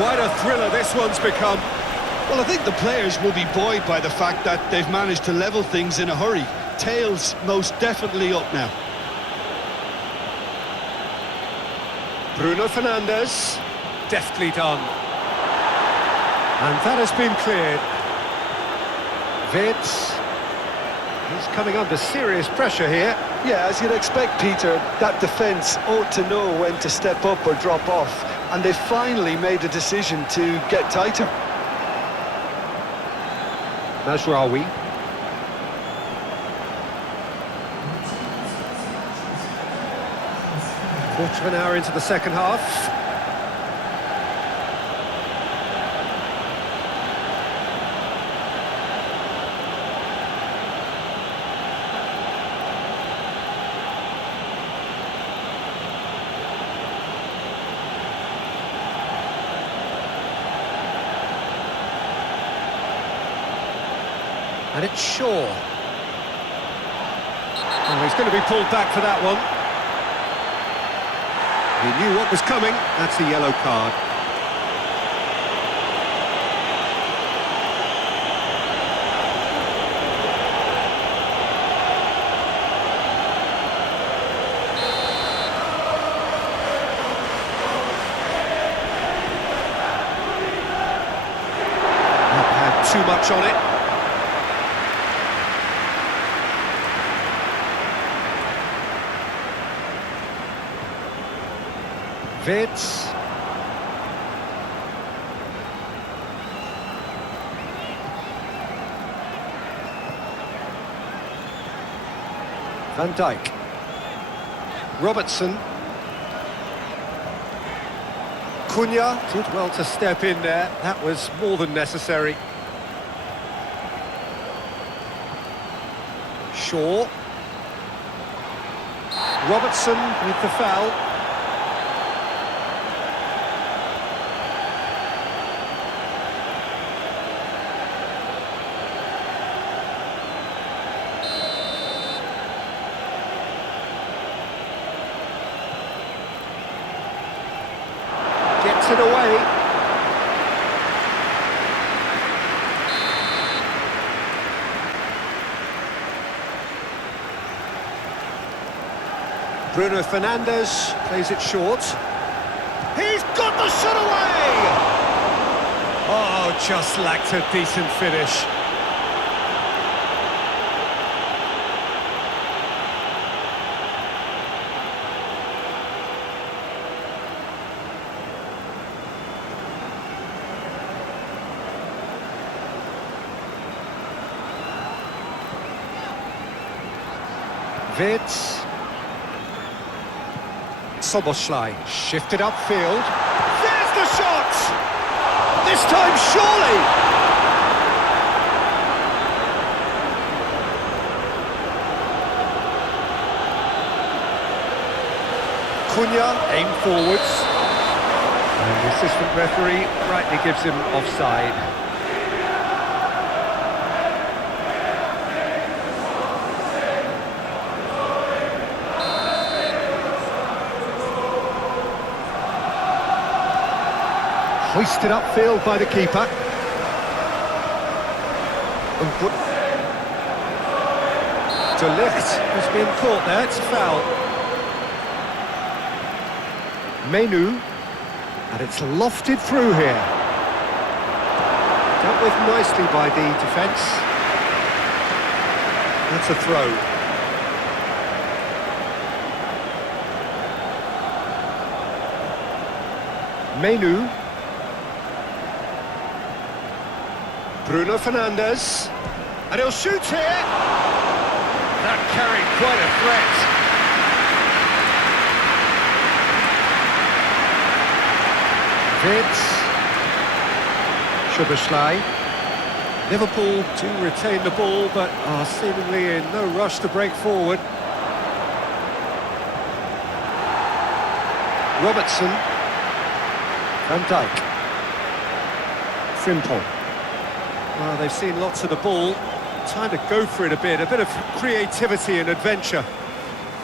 Quite a thriller this one's become. Well, I think the players will be buoyed by the fact that they've managed to level things in a hurry. Tails most definitely up now. Bruno Fernandes, deftly done. And that has been cleared. Wirtz, he's coming under serious pressure here. Yeah, as you'd expect, Peter, that defence ought to know when to step up or drop off. And they finally made a decision to get tighter. Mazraoui. Quarter of an hour into the second half. And it's Shaw. Oh, he's going to be pulled back for that one. He knew what was coming. That's a yellow card. Not had too much on it. Wits. Van Dijk. Robertson. Cunha did well to step in there. That was more than necessary. Shaw. Robertson with the foul. Gets it away. Bruno Fernandes plays it short. He's got the shot away! Oh, just lacked a decent finish. Wits. Soboslai shifted upfield. There's the shot! This time, surely! Cunha aimed forwards. And the assistant referee rightly gives him offside. Hoisted upfield by the keeper. De Ligt has been caught there, it's a foul. Menu, and it's lofted through here. Dealt with nicely by the defence. That's a throw. Menu. Bruno Fernandes, and he'll shoot here. That carried quite a threat. Wits. Szoboszlai. Liverpool do retain the ball, but are seemingly in no rush to break forward. Robertson. Van Dijk. Frimpong. Well, they've seen lots of the ball. Time to go for it a bit of creativity and adventure.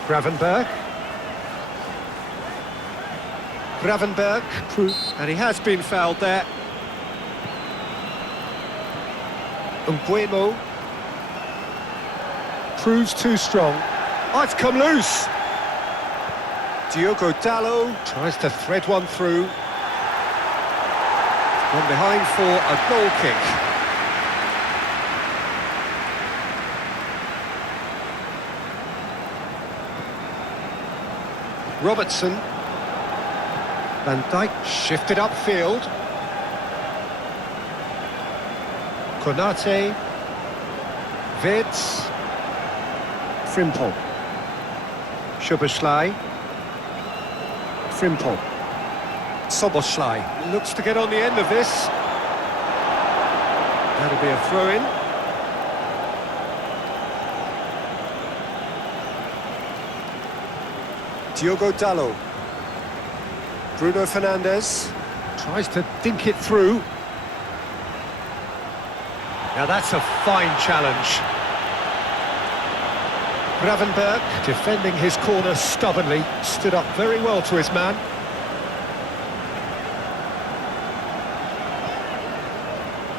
Gravenberg. And he has been fouled there. Mbeumo. Proves too strong. Oh, it's come loose. Diogo Dalot tries to thread one through. Gone behind for a goal kick. Robertson. Van Dijk shifted upfield. Konate. Wits. Frimpong. Szoboszlai. Frimpong. Soboslai looks to get on the end of this. That'll be a throw-in. Diogo Dalot. Bruno Fernandes tries to dink it through. Now that's a fine challenge. Gravenberg, defending his corner stubbornly, stood up very well to his man.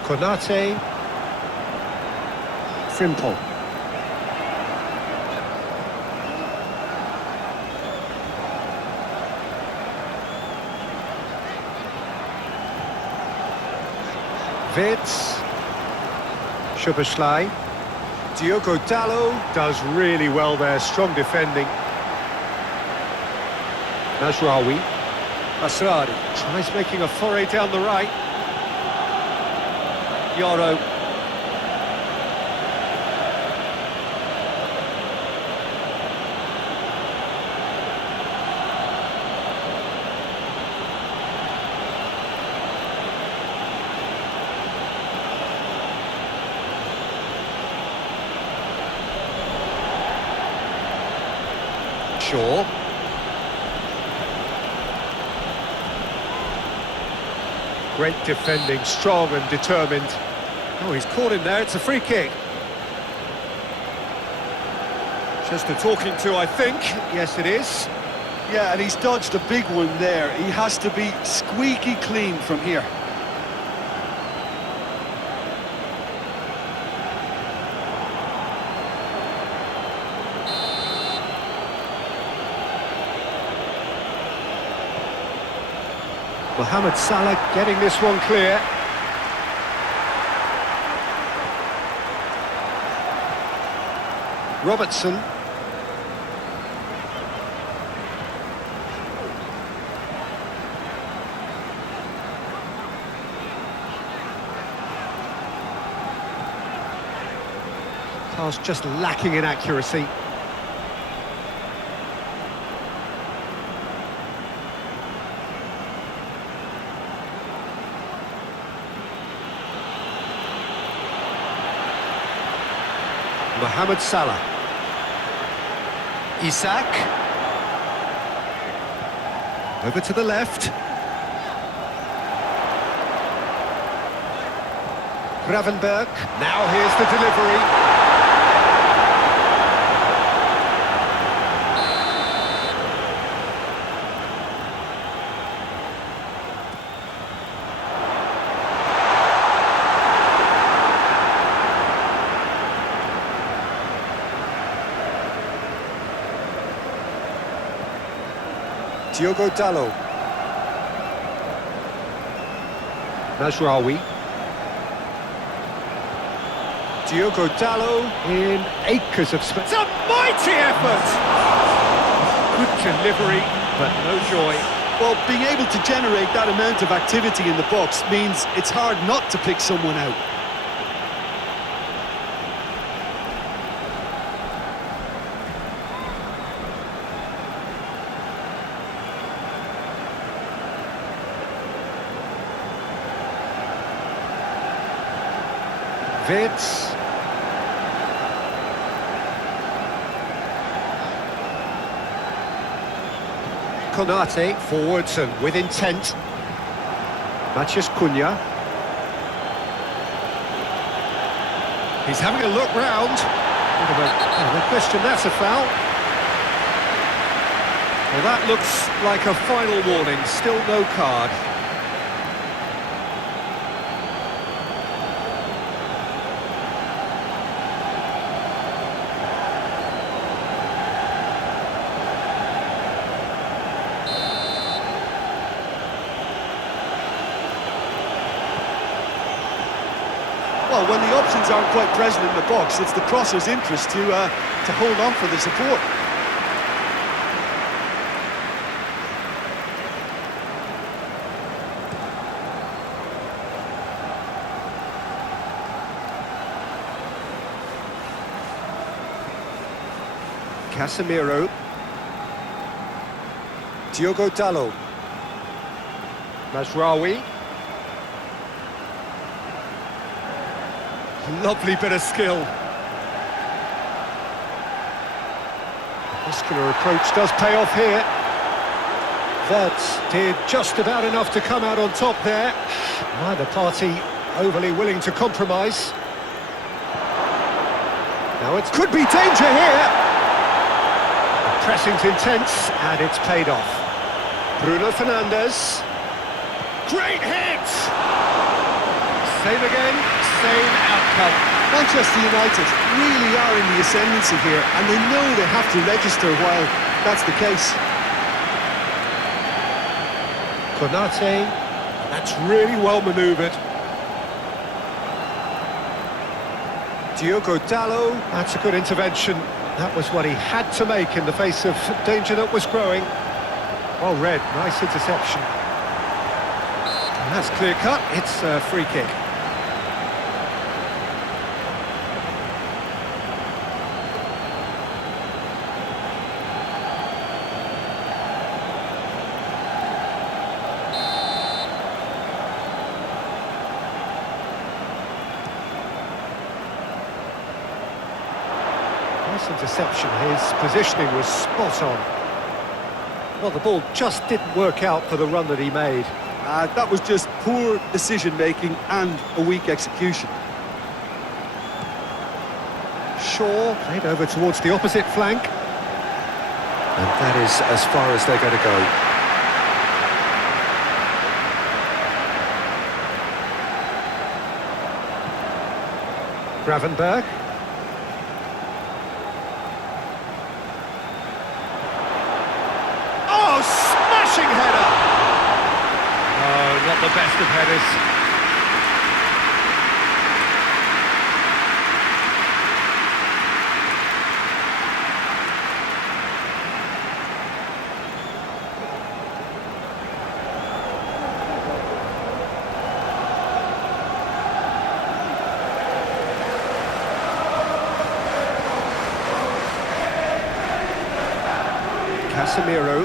Konate. Frimpong. Wirtz. Szoboszlai. Diogo Dalot does really well there, strong defending. Mazraoui. Masradi tries making a foray down the right. Yoro. Shaw. Great defending, strong and determined. Oh, he's caught him there, it's a free kick. Just a talking to, I think. Yes, it is. Yeah, and he's dodged a big one there. He has to be squeaky clean from here. Mohamed Salah getting this one clear. Robertson. Pass just lacking in accuracy. Mohamed Salah. Isak. Over to the left. Gravenberg. Now here's the delivery. Diogo Dalot. Mazraoui. Diogo Dalot in acres of space. It's a mighty effort! Good delivery, but no joy. Well, being able to generate that amount of activity in the box means it's hard not to pick someone out. Wirtz. Konate forwards and with intent. Matheus Cunha. He's having a look round. No question, that's a foul. Well, that looks like a final warning. Still no card. Well, when the options aren't quite present in the box, it's the crosser's interest to hold on for the support. Casemiro. Diogo Dalot. Mazraoui. Lovely bit of skill. Muscular approach does pay off here. That did just about enough to come out on top there. Neither party overly willing to compromise. Now it could be danger here. The pressing's intense, and it's paid off. Bruno Fernandes. Great hit! Same again, same outcome. Manchester United really are in the ascendancy here, and they know they have to register while that's the case. Konate, that's really well manoeuvred. Diogo Dalot, that's a good intervention. That was what he had to make in the face of danger that was growing. Well read, nice interception. And that's clear cut, it's a free kick. Nice interception, his positioning was spot on. Well, the ball just didn't work out for the run that he made. That was just poor decision-making and a weak execution. Shaw played over towards the opposite flank. And that is as far as they're going to go. Gravenberg. Oh, smashing header! Oh, not the best of headers. Casemiro.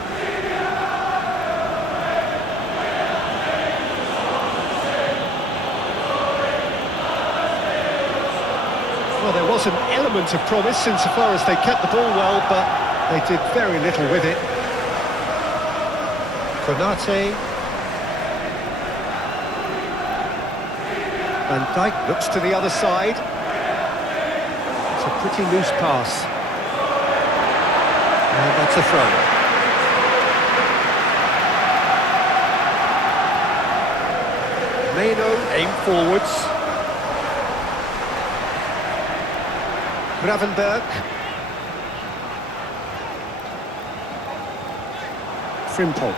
Well, there was an element of promise insofar as they kept the ball well, but they did very little with it. Konate. Van Dijk looks to the other side. It's a pretty loose pass. And that's a throw. Meno aim forwards. Gravenberg. Frimpong.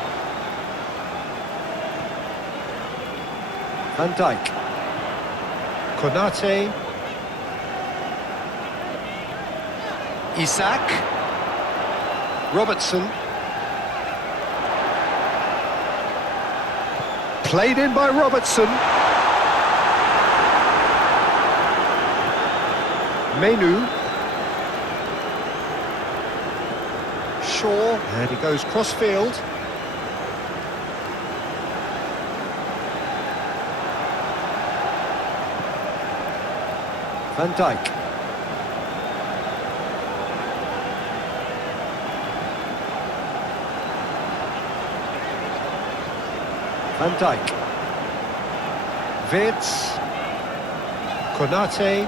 Van Dijk. Konate. Isak. Robertson. Played in by Robertson. Menu. Shaw, and he goes cross-field. Van Dijk. Van Dijk. Wirtz. Konate.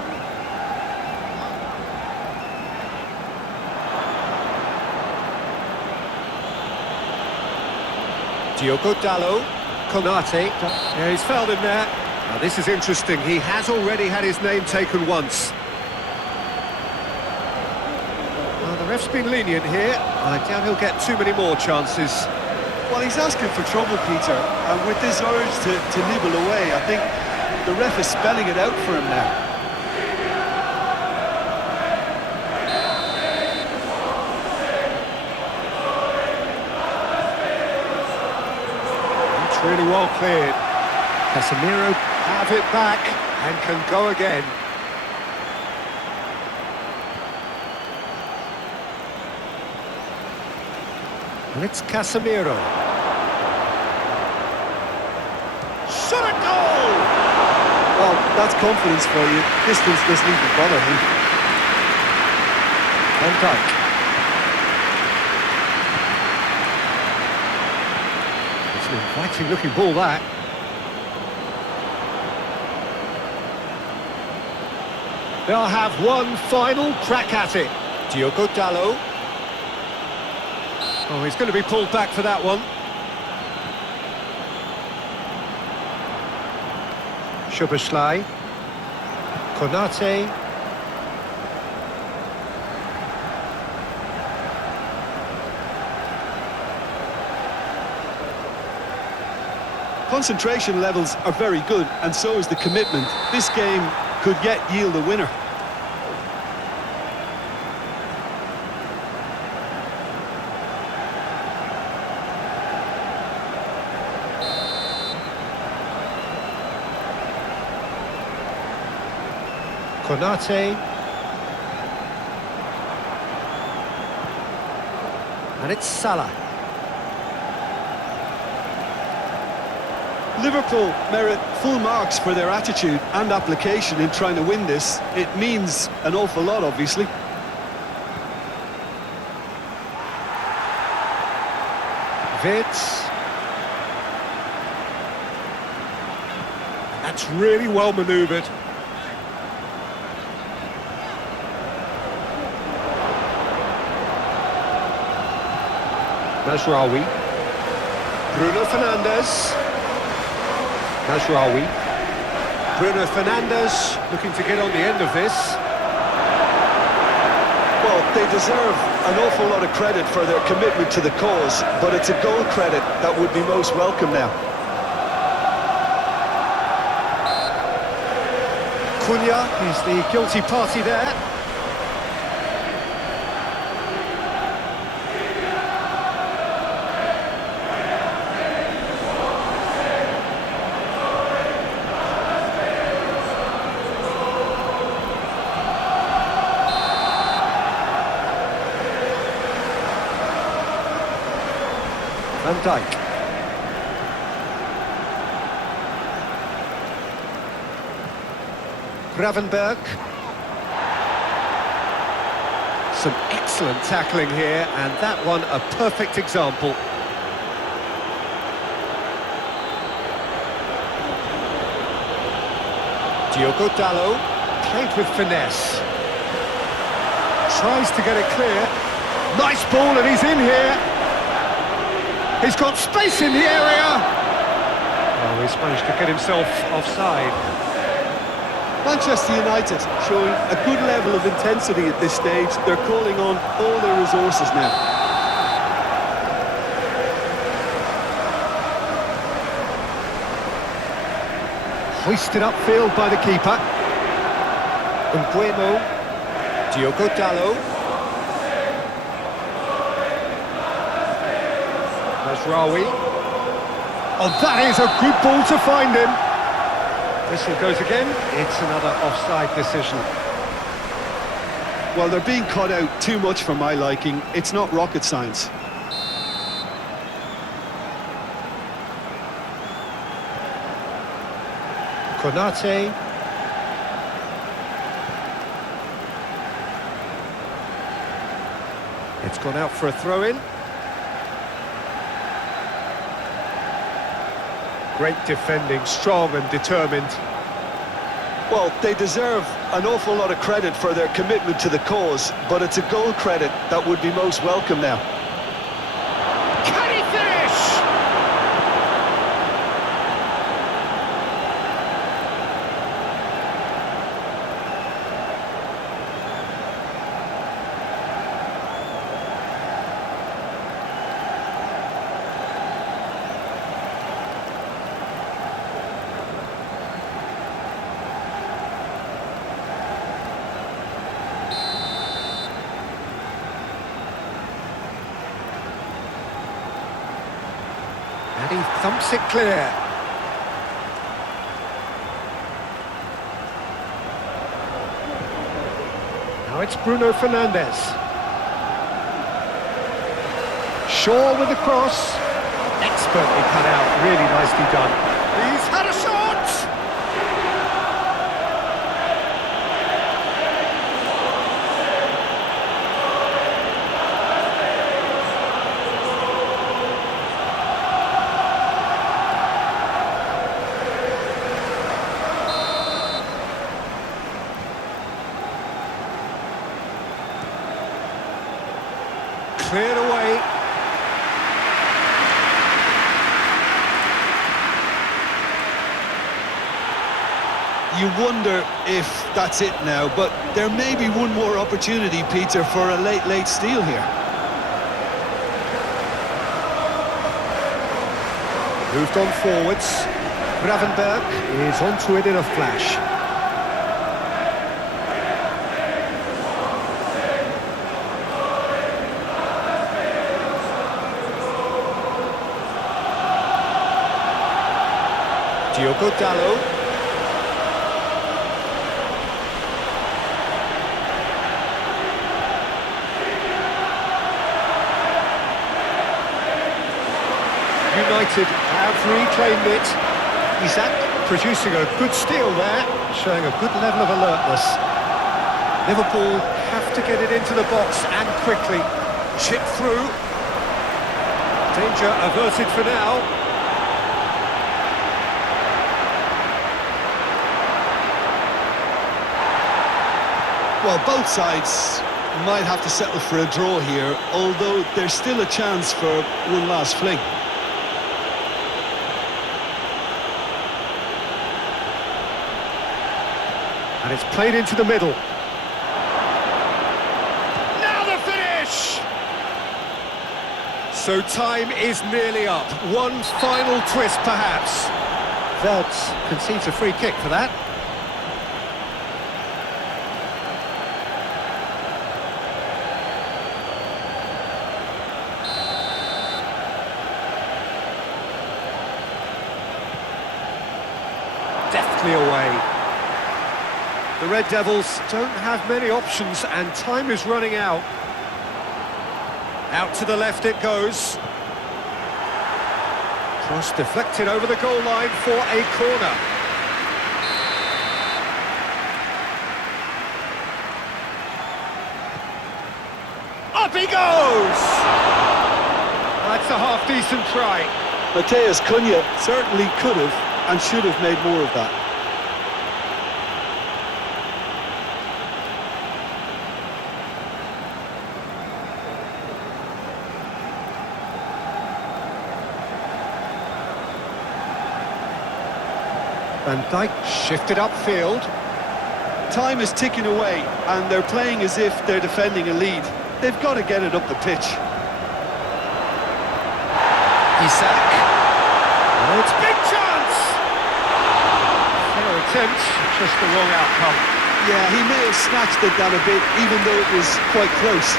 Diogo Dalot. Konate. Yeah, he's fouled him there. Now this is interesting. He has already had his name taken once. Well, the ref's been lenient here. I doubt he'll get too many more chances. Well, he's asking for trouble, Peter, and with this urge to nibble away, I think the ref is spelling it out for him now. It's really well cleared. Casemiro have it back and can go again. And it's Casemiro. Shot a goal! Well, that's confidence for you. Distance doesn't even bother him. Van Dijk. It's an inviting looking ball, that. They'll have one final crack at it. Diogo Dalot. Oh, he's going to be pulled back for that one. Szoboszlai. Konate. Concentration levels are very good, and so is the commitment. This game could yet yield a winner. Konate. And it's Salah. Liverpool merit full marks for their attitude and application in trying to win this. It means an awful lot, obviously. Vitz. That's really well manoeuvred. Mazraoui. Bruno Fernandes. Mazraoui. Bruno Fernandes looking to get on the end of this. Well, they deserve an awful lot of credit for their commitment to the cause, but it's a goal credit that would be most welcome now. Cunha is the guilty party there. Van Dijk. Gravenberg. Some excellent tackling here, and that one a perfect example. Diogo Dalot played with finesse. Tries to get it clear. Nice ball, and he's in here. He's got space in the area. Oh, he's managed to get himself offside. Manchester United showing a good level of intensity at this stage. They're calling on all their resources now. Hoisted upfield by the keeper. Mbeumo. Diogo Dalot. Mazraoui. Oh, that is a good ball to find him. Whistle goes again. It's another offside decision. Well, they're being caught out too much for my liking. It's not rocket science. Konate. It's gone out for a throw-in. Great defending, strong and determined. Well, they deserve an awful lot of credit for their commitment to the cause, but it's a goal credit that would be most welcome now. Can he finish? And he thumps it clear. Now it's Bruno Fernandes. Shaw with the cross. Expertly cut out, really nicely done. He's had a shot! Cleared away. You wonder if that's it now, but there may be one more opportunity, Peter, for a late steal here. Moved on forwards. Gravenberg is onto it in a flash. Diogo Dalot. United have reclaimed it. Isak producing a good steal there, showing a good level of alertness. Liverpool have to get it into the box and quickly. Chip through. Danger averted for now. Well, both sides might have to settle for a draw here, although there's still a chance for one last fling. And it's played into the middle. Now the finish! So time is nearly up. One final twist, perhaps. Velds concedes a free kick for that. Deftly away. The Red Devils don't have many options and time is running out. Out to the left it goes. Cross deflected over the goal line for a corner. Up he goes! That's a half-decent try. Matheus Cunha certainly could have and should have made more of that. Van Dijk shifted upfield. Time is ticking away and they're playing as if they're defending a lead. They've got to get it up the pitch. Isak. Oh, it's a big chance! Fair attempt, just the wrong outcome. Yeah, he may have snatched at that a bit, even though it was quite close.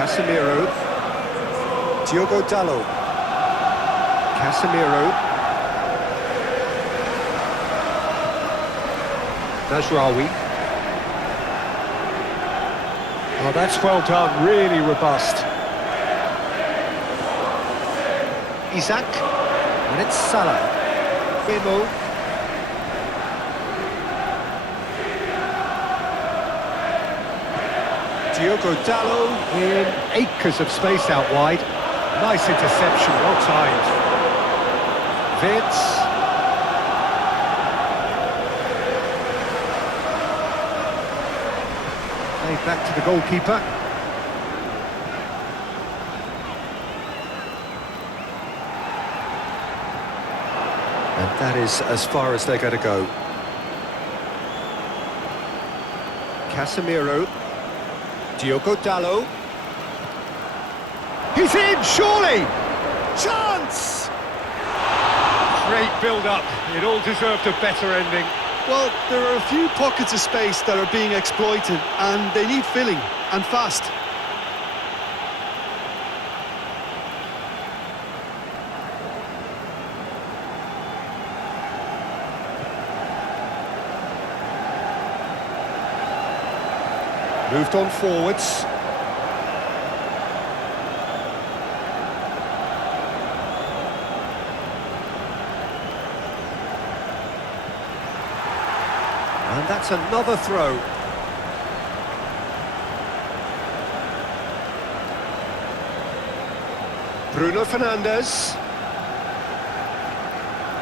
Casemiro. Diogo Dalot. Casemiro. Nasraoui. Oh, that's well done, really robust. Isak. And it's Salah. Mbeumo. Diogo Dalot in acres of space out wide. Nice interception, well timed. Vince. Played back to the goalkeeper. And that is as far as they're going to go. Casemiro. Diogo Dalot. He's in, surely! Chance! Great build-up. It all deserved a better ending. Well, there are a few pockets of space that are being exploited and they need filling, and fast. Moved on forwards. And that's another throw. Bruno Fernandes.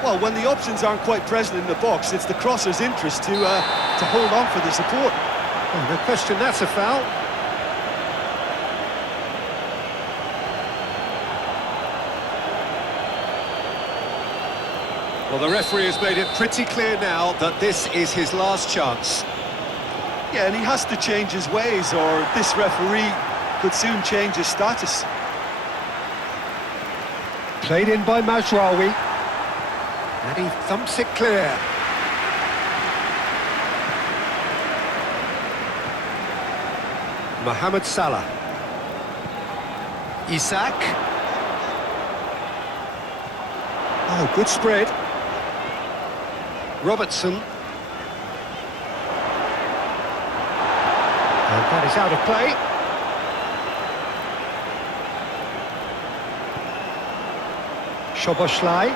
Well, when the options aren't quite present in the box, it's the crosser's interest to hold on for the support. Oh, no question, that's a foul. Well, the referee has made it pretty clear now that this is his last chance. Yeah, and he has to change his ways, or this referee could soon change his status. Played in by Mazraoui. And he thumps it clear. Mohamed Salah. Isak. Oh, good spread. Robertson. And that is out of play. Szoboszlai.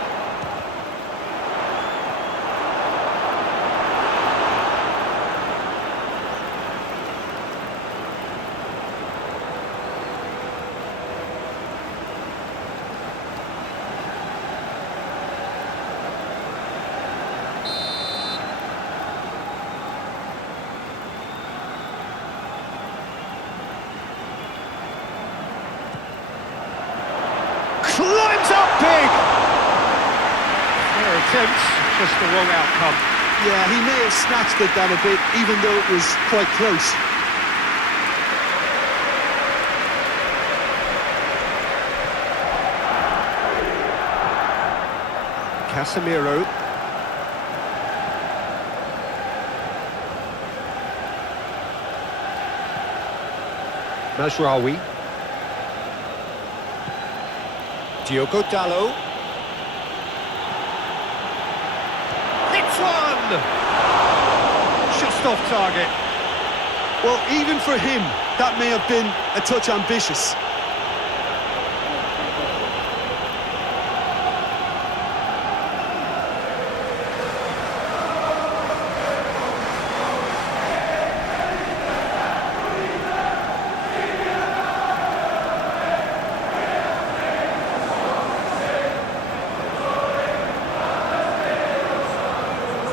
Climbs up big! Fair attempt, just the wrong outcome. Yeah, he may have snatched at that a bit, even though it was quite close. Casemiro. Mazraoui. Diogo Dalot. Hits one! Just off target. Well, even for him, that may have been a touch ambitious.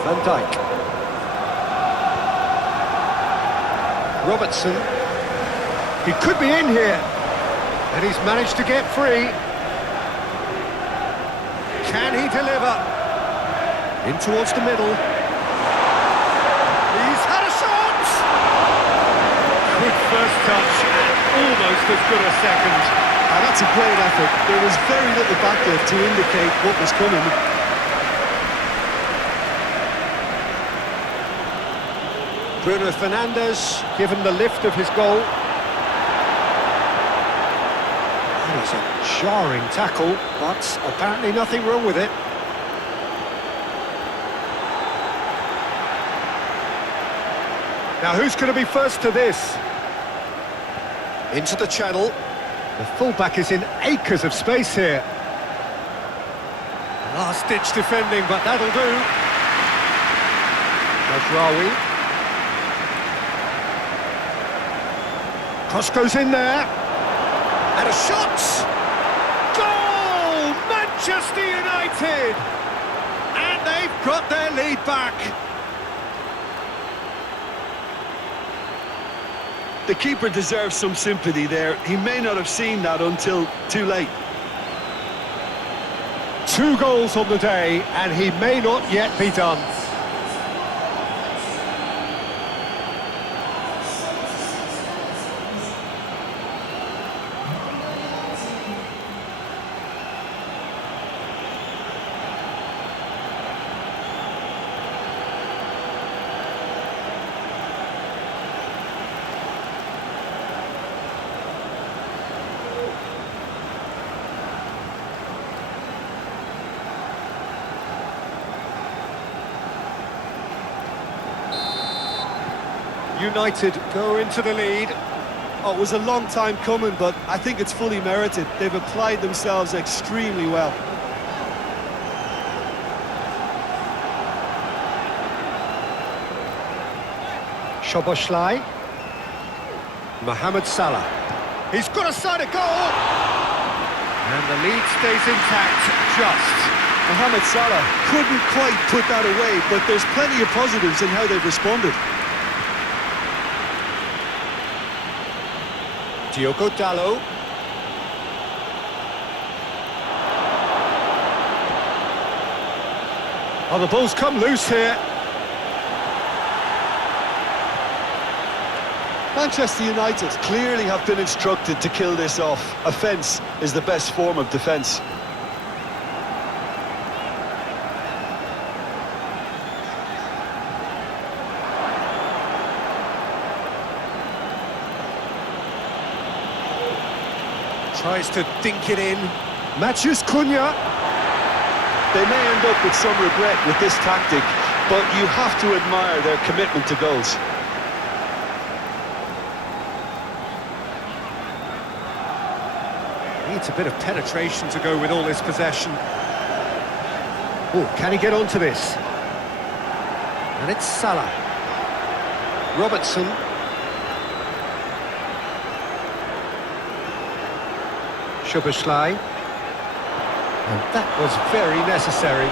Van Dijk. Robertson. He could be in here. And he's managed to get free. Can he deliver? In towards the middle. He's had a shot! Good first touch and almost as good a second. And that's a great effort. There was very little backlift to indicate what was coming. Bruno Fernandes given the lift of his goal. That is a jarring tackle, but apparently nothing wrong with it. Now who's going to be first to this? Into the channel. The fullback is in acres of space here. Last-ditch defending, but that'll do. Mazraoui. Cross goes in there. And a shot! Goal! Manchester United! And they've got their lead back. The keeper deserves some sympathy there. He may not have seen that until too late. 2 goals on the day, and he may not yet be done. United go into the lead. Oh, it was a long time coming, but I think it's fully merited. They've applied themselves extremely well. Szoboszlai. Mohamed Salah. He's got a side of goal! And the lead stays intact, just. Mohamed Salah couldn't quite put that away, but there's plenty of positives in how they've responded. Diogo Dalot. Oh, the ball's come loose here. Manchester United clearly have been instructed to kill this off. Offence is the best form of defence. Tries to dink it in. Matheus Cunha. They may end up with some regret with this tactic, but you have to admire their commitment to goals. Needs a bit of penetration to go with all this possession. Oh, can he get onto this? And it's Salah. Robertson. Szoboszlai. And that was very necessary.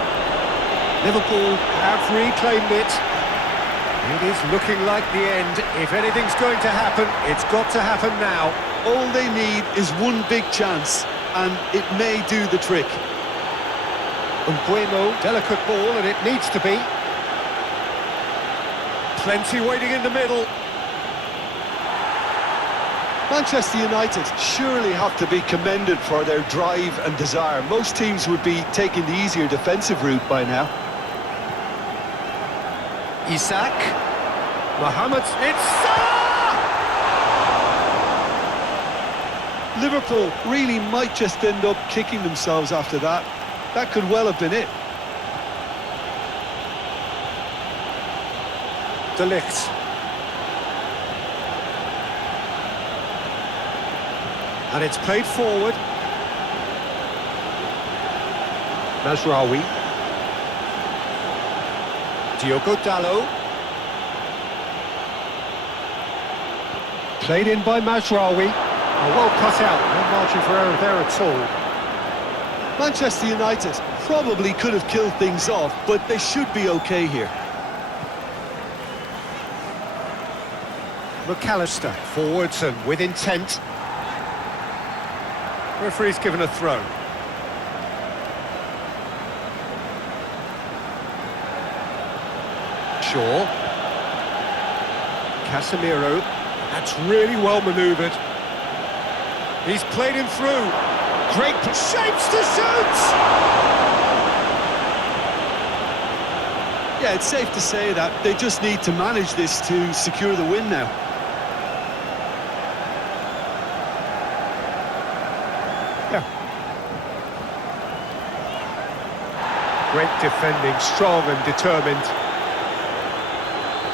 Liverpool have reclaimed it. It is looking like the end. If anything's going to happen, it's got to happen now. All they need is one big chance, and it may do the trick. Mbeumo, delicate ball, and it needs to be. Plenty waiting in the middle. Manchester United surely have to be commended for their drive and desire. Most teams would be taking the easier defensive route by now. Isak. Mohamed. It's Salah! Liverpool really might just end up kicking themselves after that. That could well have been it. De Ligt. And it's played forward. Mazraoui. Diogo Dalot. Played in by Mazraoui. Well cut out, no margin for error there at all. Manchester United probably could have killed things off, but they should be okay here. McAllister forwards and with intent. Referee's given a throw. Shaw. Casemiro. That's really well manoeuvred. He's played him through. Great shapes to shoot! Yeah, it's safe to say that they just need to manage this to secure the win now. Great defending, strong and determined.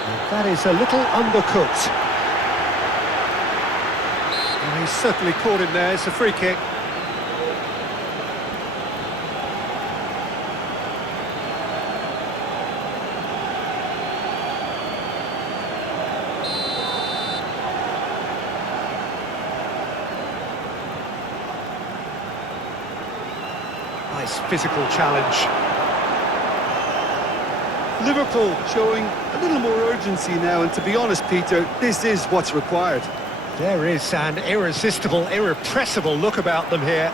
And that is a little undercooked. And he's certainly caught him there. It's a free kick. Nice physical challenge. Liverpool showing a little more urgency now, and to be honest, Peter, this is what's required. There is an irresistible, irrepressible look about them here.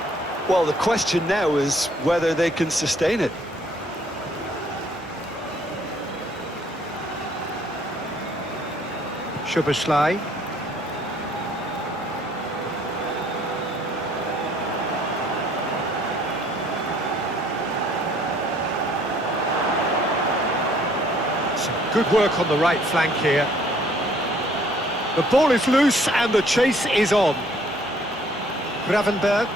Well, the question now is whether they can sustain it. Szoboszlai. Good work on the right flank here. The ball is loose and the chase is on. Gravenberg.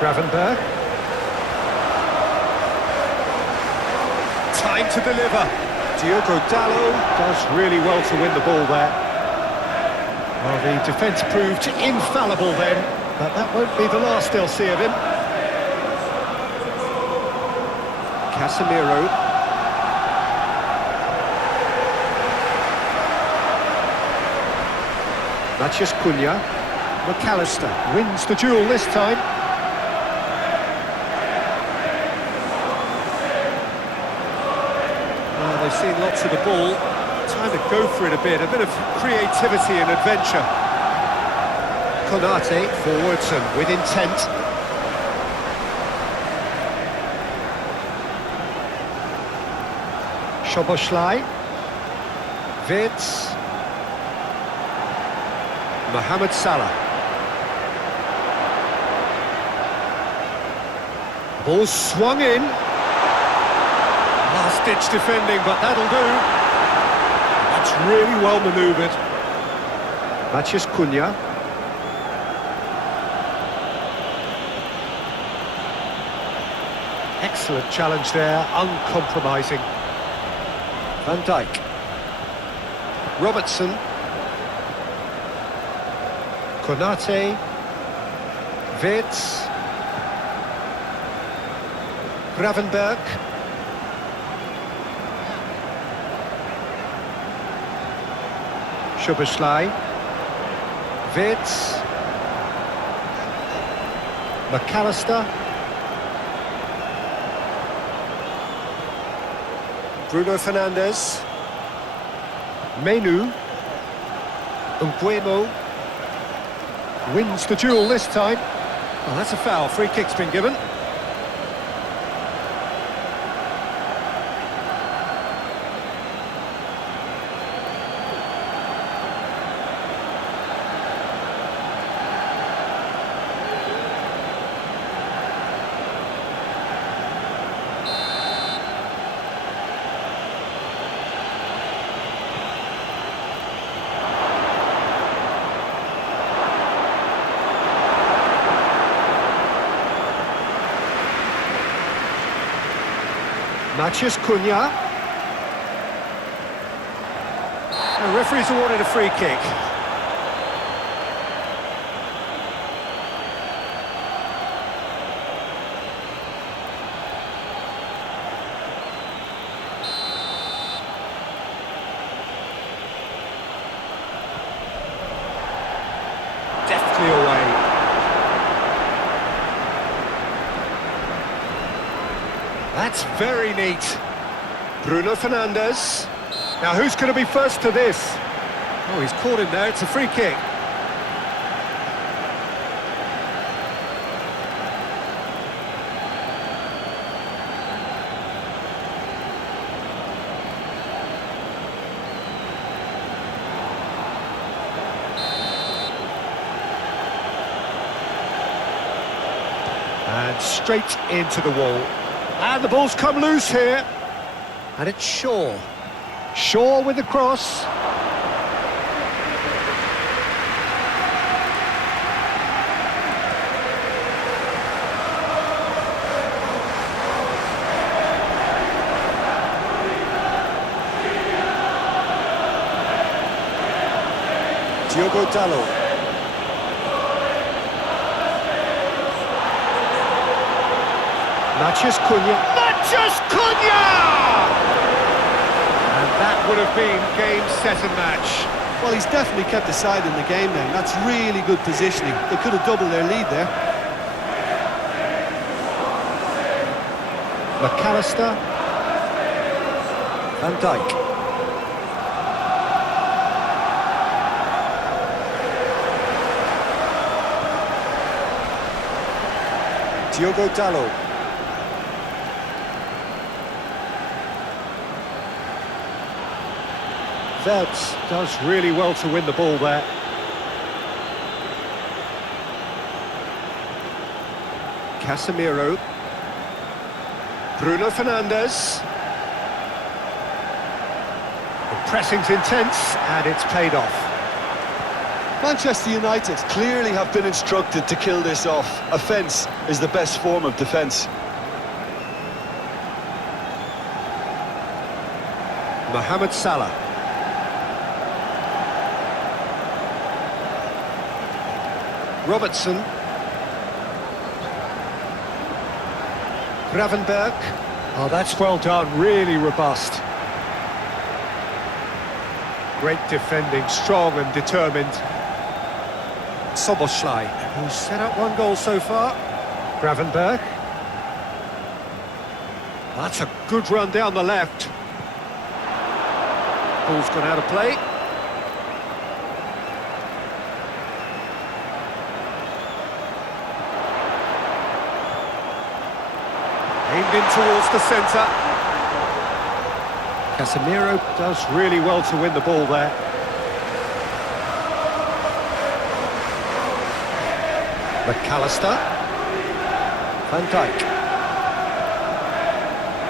Gravenberg. Time to deliver. Diogo Dalot does really well to win the ball there. Well, the defence proved infallible then, but that won't be the last they'll see of him. Casemiro. Matheus Cunha. McAllister wins the duel this time. Well, they've seen lots of the ball. Time to go for it a bit of creativity and adventure. Konate forwards and with intent. Szoboszlai. Wirtz. Mohamed Salah. Ball swung in. Last-ditch defending, but that'll do. That's really well manoeuvred. Matheus Cunha. Excellent challenge there, uncompromising. Van Dijk. Robertson. Konate. Wirtz. Gravenberg. Szoboszlai. Wirtz. McAllister. Bruno Fernandes. Menu. Mbeumo. Wins the duel this time. Well, that's a foul. Free kick's been given. Matheus Cunha. The referee's awarded a free kick. Deftly away. That's very neat. Bruno Fernandes. Now who's going to be first to this? Oh, he's caught him there. It's a free kick. And straight into the wall. And the ball's come loose here. And it's Shaw. Shaw with the cross. Diogo Dalot. Matheus Cunha. Matheus Cunha! And that would have been game, set and match. Well, he's definitely kept the side in the game then. That's really good positioning. They could have doubled their lead there. McAllister. Van Dijk. Diogo Dalot. Wirtz does really well to win the ball there. Casemiro. Bruno Fernandes. The pressing's intense and it's paid off. Manchester United clearly have been instructed to kill this off. Offence is the best form of defence. Mohamed Salah. Robertson. Gravenberg. Oh, that's well done, really robust. Great defending, strong and determined. Szoboszlai, who's set up one goal so far. Gravenberg. That's a good run down the left. Ball's gone out of play. Aimed in towards the centre. Casemiro does really well to win the ball there. McAllister. Van Dijk.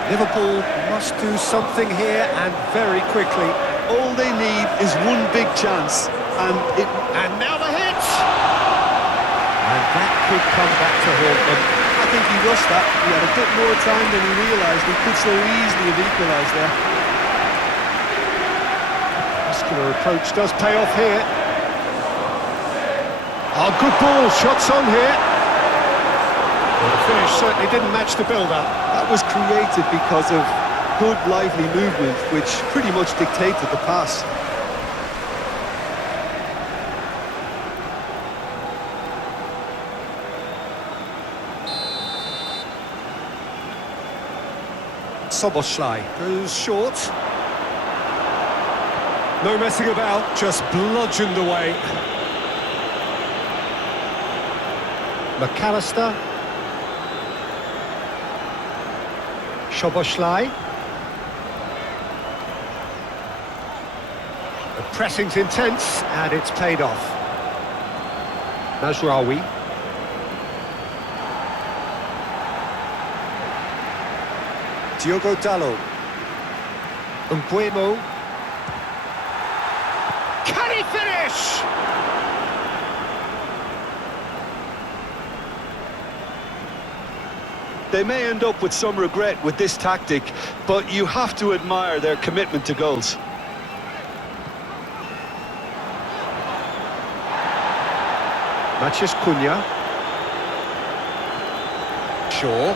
Liverpool must do something here, and very quickly. All they need is one big chance, and now the hit! And that could come back to haunt them. I think he rushed that. He had a bit more time than he realised. He could so easily have equalised there. Muscular approach does pay off here. Oh, good ball, shots on here. Well, the finish certainly didn't match the build-up. That was created because of good, lively movement, which pretty much dictated the pass. Szoboszlai goes short. No messing about, just bludgeoned away. McAllister. Szoboszlai. The pressing's intense, and it's paid off. Mazraoui. Diogo Dalot. Mbeumo. Can he finish? They may end up with some regret with this tactic, but you have to admire their commitment to goals. Matheus Cunha. Shaw.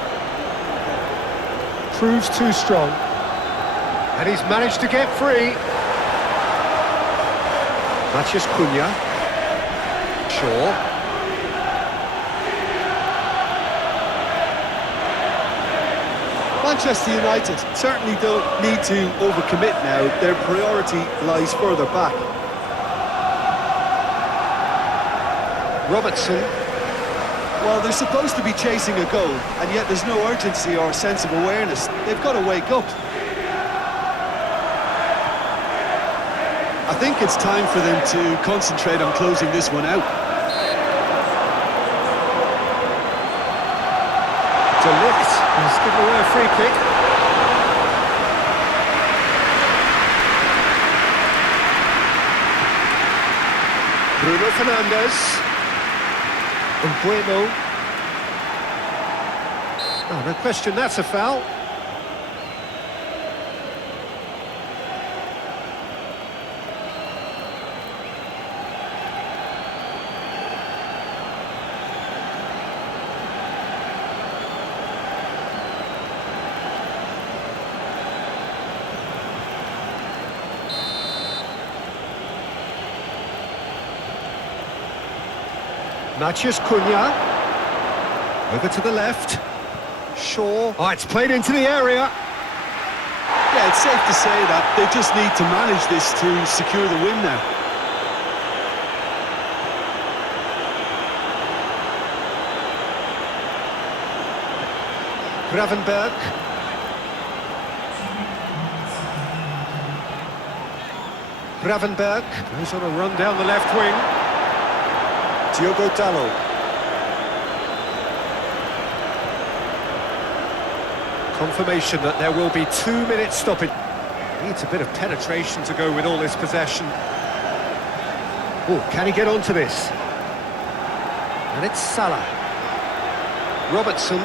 Proves too strong. And he's managed to get free. Matheus Cunha. Shaw. Manchester United certainly don't need to overcommit now. Their priority lies further back. Robertson. Well, they're supposed to be chasing a goal, and yet there's no urgency or sense of awareness. They've got to wake up. I think it's time for them to concentrate on closing this one out. He's given away a free kick. Bruno Fernandes. Mbeumo. Oh, no question, that's a foul. Matheus Cunha. Over to the left. Shaw. Oh, it's played into the area. Yeah, it's safe to say that they just need to manage this to secure the win now. Gravenberg. Gravenberg goes on a run down the left wing. Diogo Dalot. Confirmation that there will be 2 minutes stoppage. Needs a bit of penetration to go with all this possession. Oh, can he get onto this? And it's Salah. Robertson.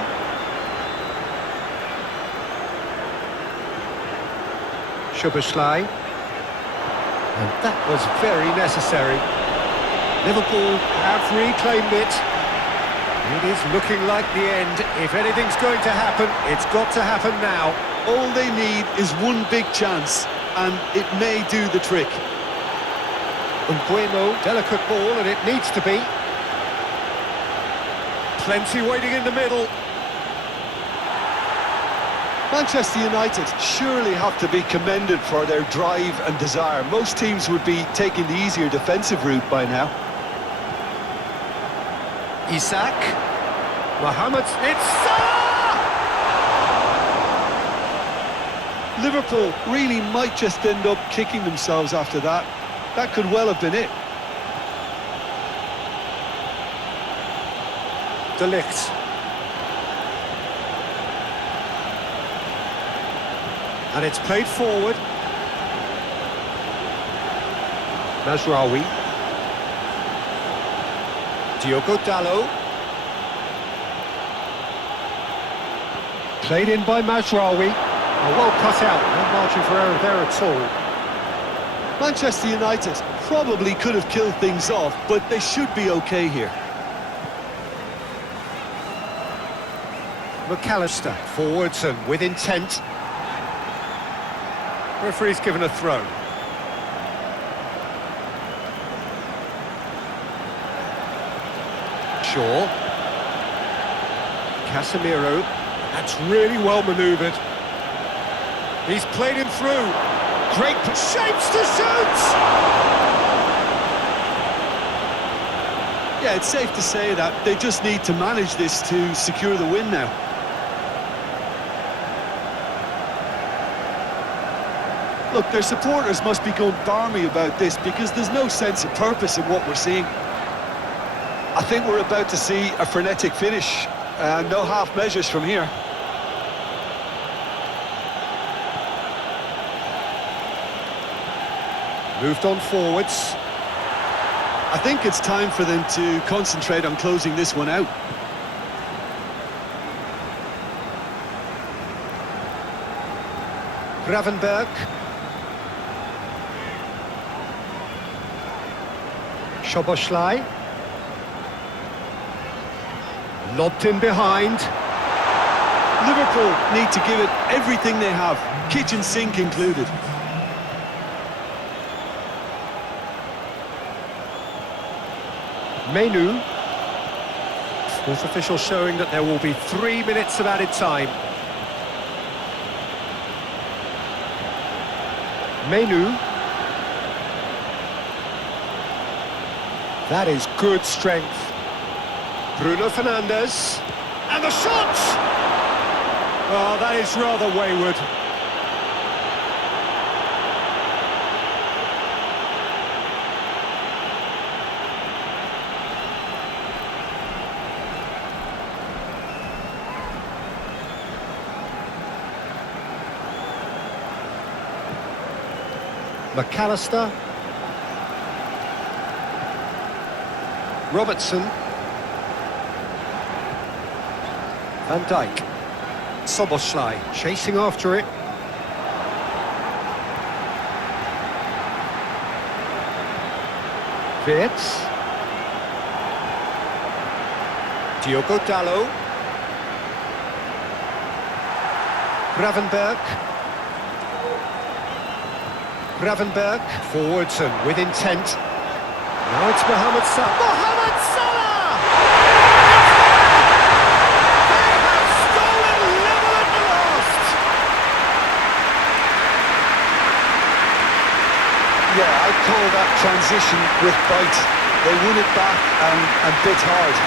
Szoboszlai. And that was very necessary. Liverpool have reclaimed it. It is looking like the end. If anything's going to happen, it's got to happen now. All they need is one big chance, and it may do the trick. Mbeumo, delicate ball, and it needs to be. Plenty waiting in the middle. Manchester United surely have to be commended for their drive and desire. Most teams would be taking the easier defensive route by now. Isak. Mohamed. It's Salah! Liverpool really might just end up kicking themselves after that. That could well have been it. De Ligt. And it's played forward. Mazraoui. Diogo Dalot. Played in by Mazraoui. Well cut out, no margin for error there at all. Manchester United probably could have killed things off, but they should be okay here. McAllister forwards and with intent. Referee's given a throw. Shaw. Casemiro. That's really well manoeuvred. He's played him through. Great shapes to shoot! Yeah, it's safe to say that they just need to manage this to secure the win now. Look, their supporters must be going barmy about this because there's no sense of purpose in what we're seeing. I think we're about to see a frenetic finish. No half measures from here. Moved on forwards. I think it's time for them to concentrate on closing this one out. Gravenberg. Szoboszlai. Lobbed in behind. Liverpool need to give it everything they have, kitchen sink included. Menu. Fourth official showing that there will be 3 minutes of added time. Menu. That is good strength. Bruno Fernandes. And the shot! Oh, that is rather wayward. McAllister. Robertson. Van Dijk. Szoboszlai chasing after it. Wirtz. Diogo Dalot. Gravenberg. Gravenberg, forwards and with intent. Now it's Mohamed Salah. Mohamed Salah! They have stolen level at last! Yeah, I'd call that transition with bite. They won it back and bit hard.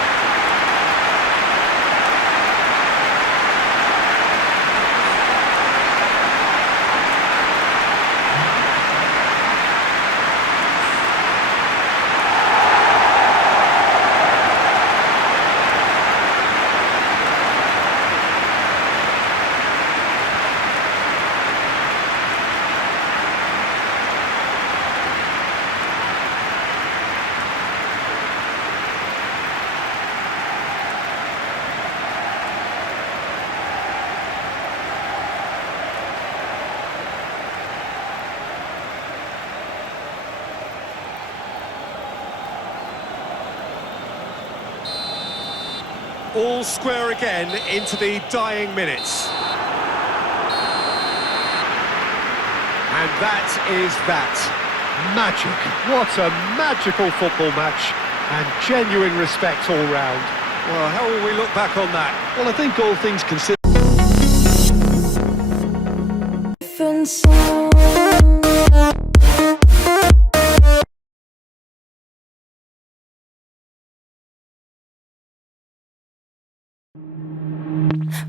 All square again into the dying minutes. And that is that. Magic. What a magical football match. And genuine respect all round. Well, how will we look back on that? Well, I think all things considered.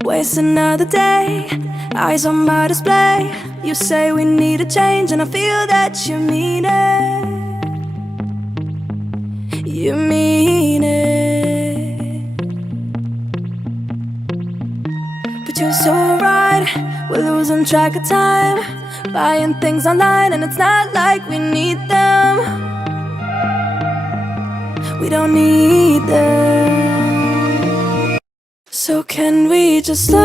Waste another day, eyes on my display. You say we need a change, and I feel that you mean it. You mean it. But you're so right, we're losing track of time, buying things online, and it's not like we need them. We don't need them. So can we just slow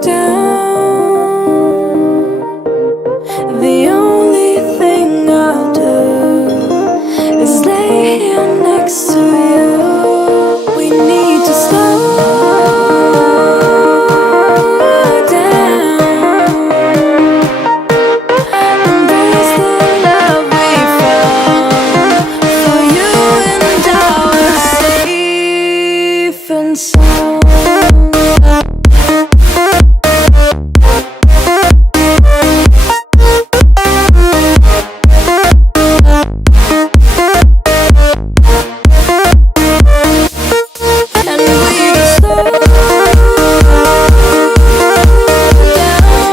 down? The only thing I'll do is lay here next to you. We need to slow down. Embrace the love we found. For you and I were safe and sound. And we just slow down.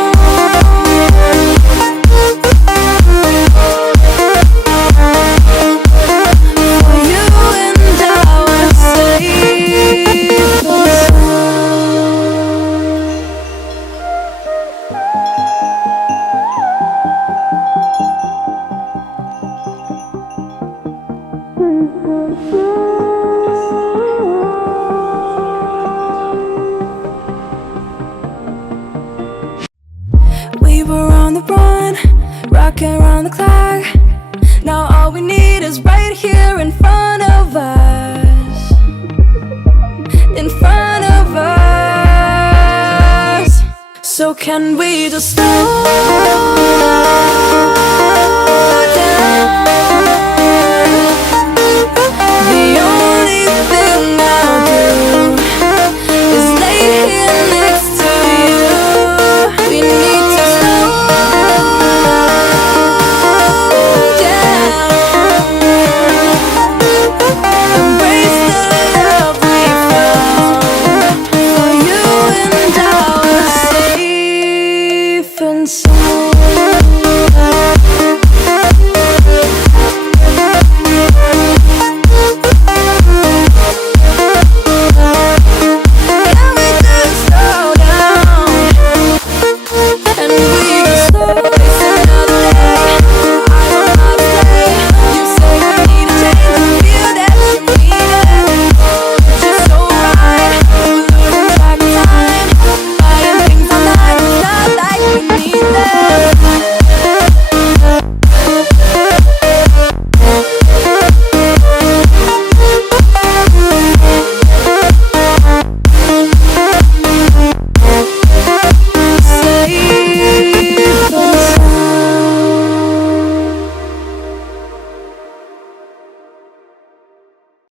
For you and I were safe and we were on the run, rocking around the clock. Now all we need is right here in front of us. In front of us. So can we just slow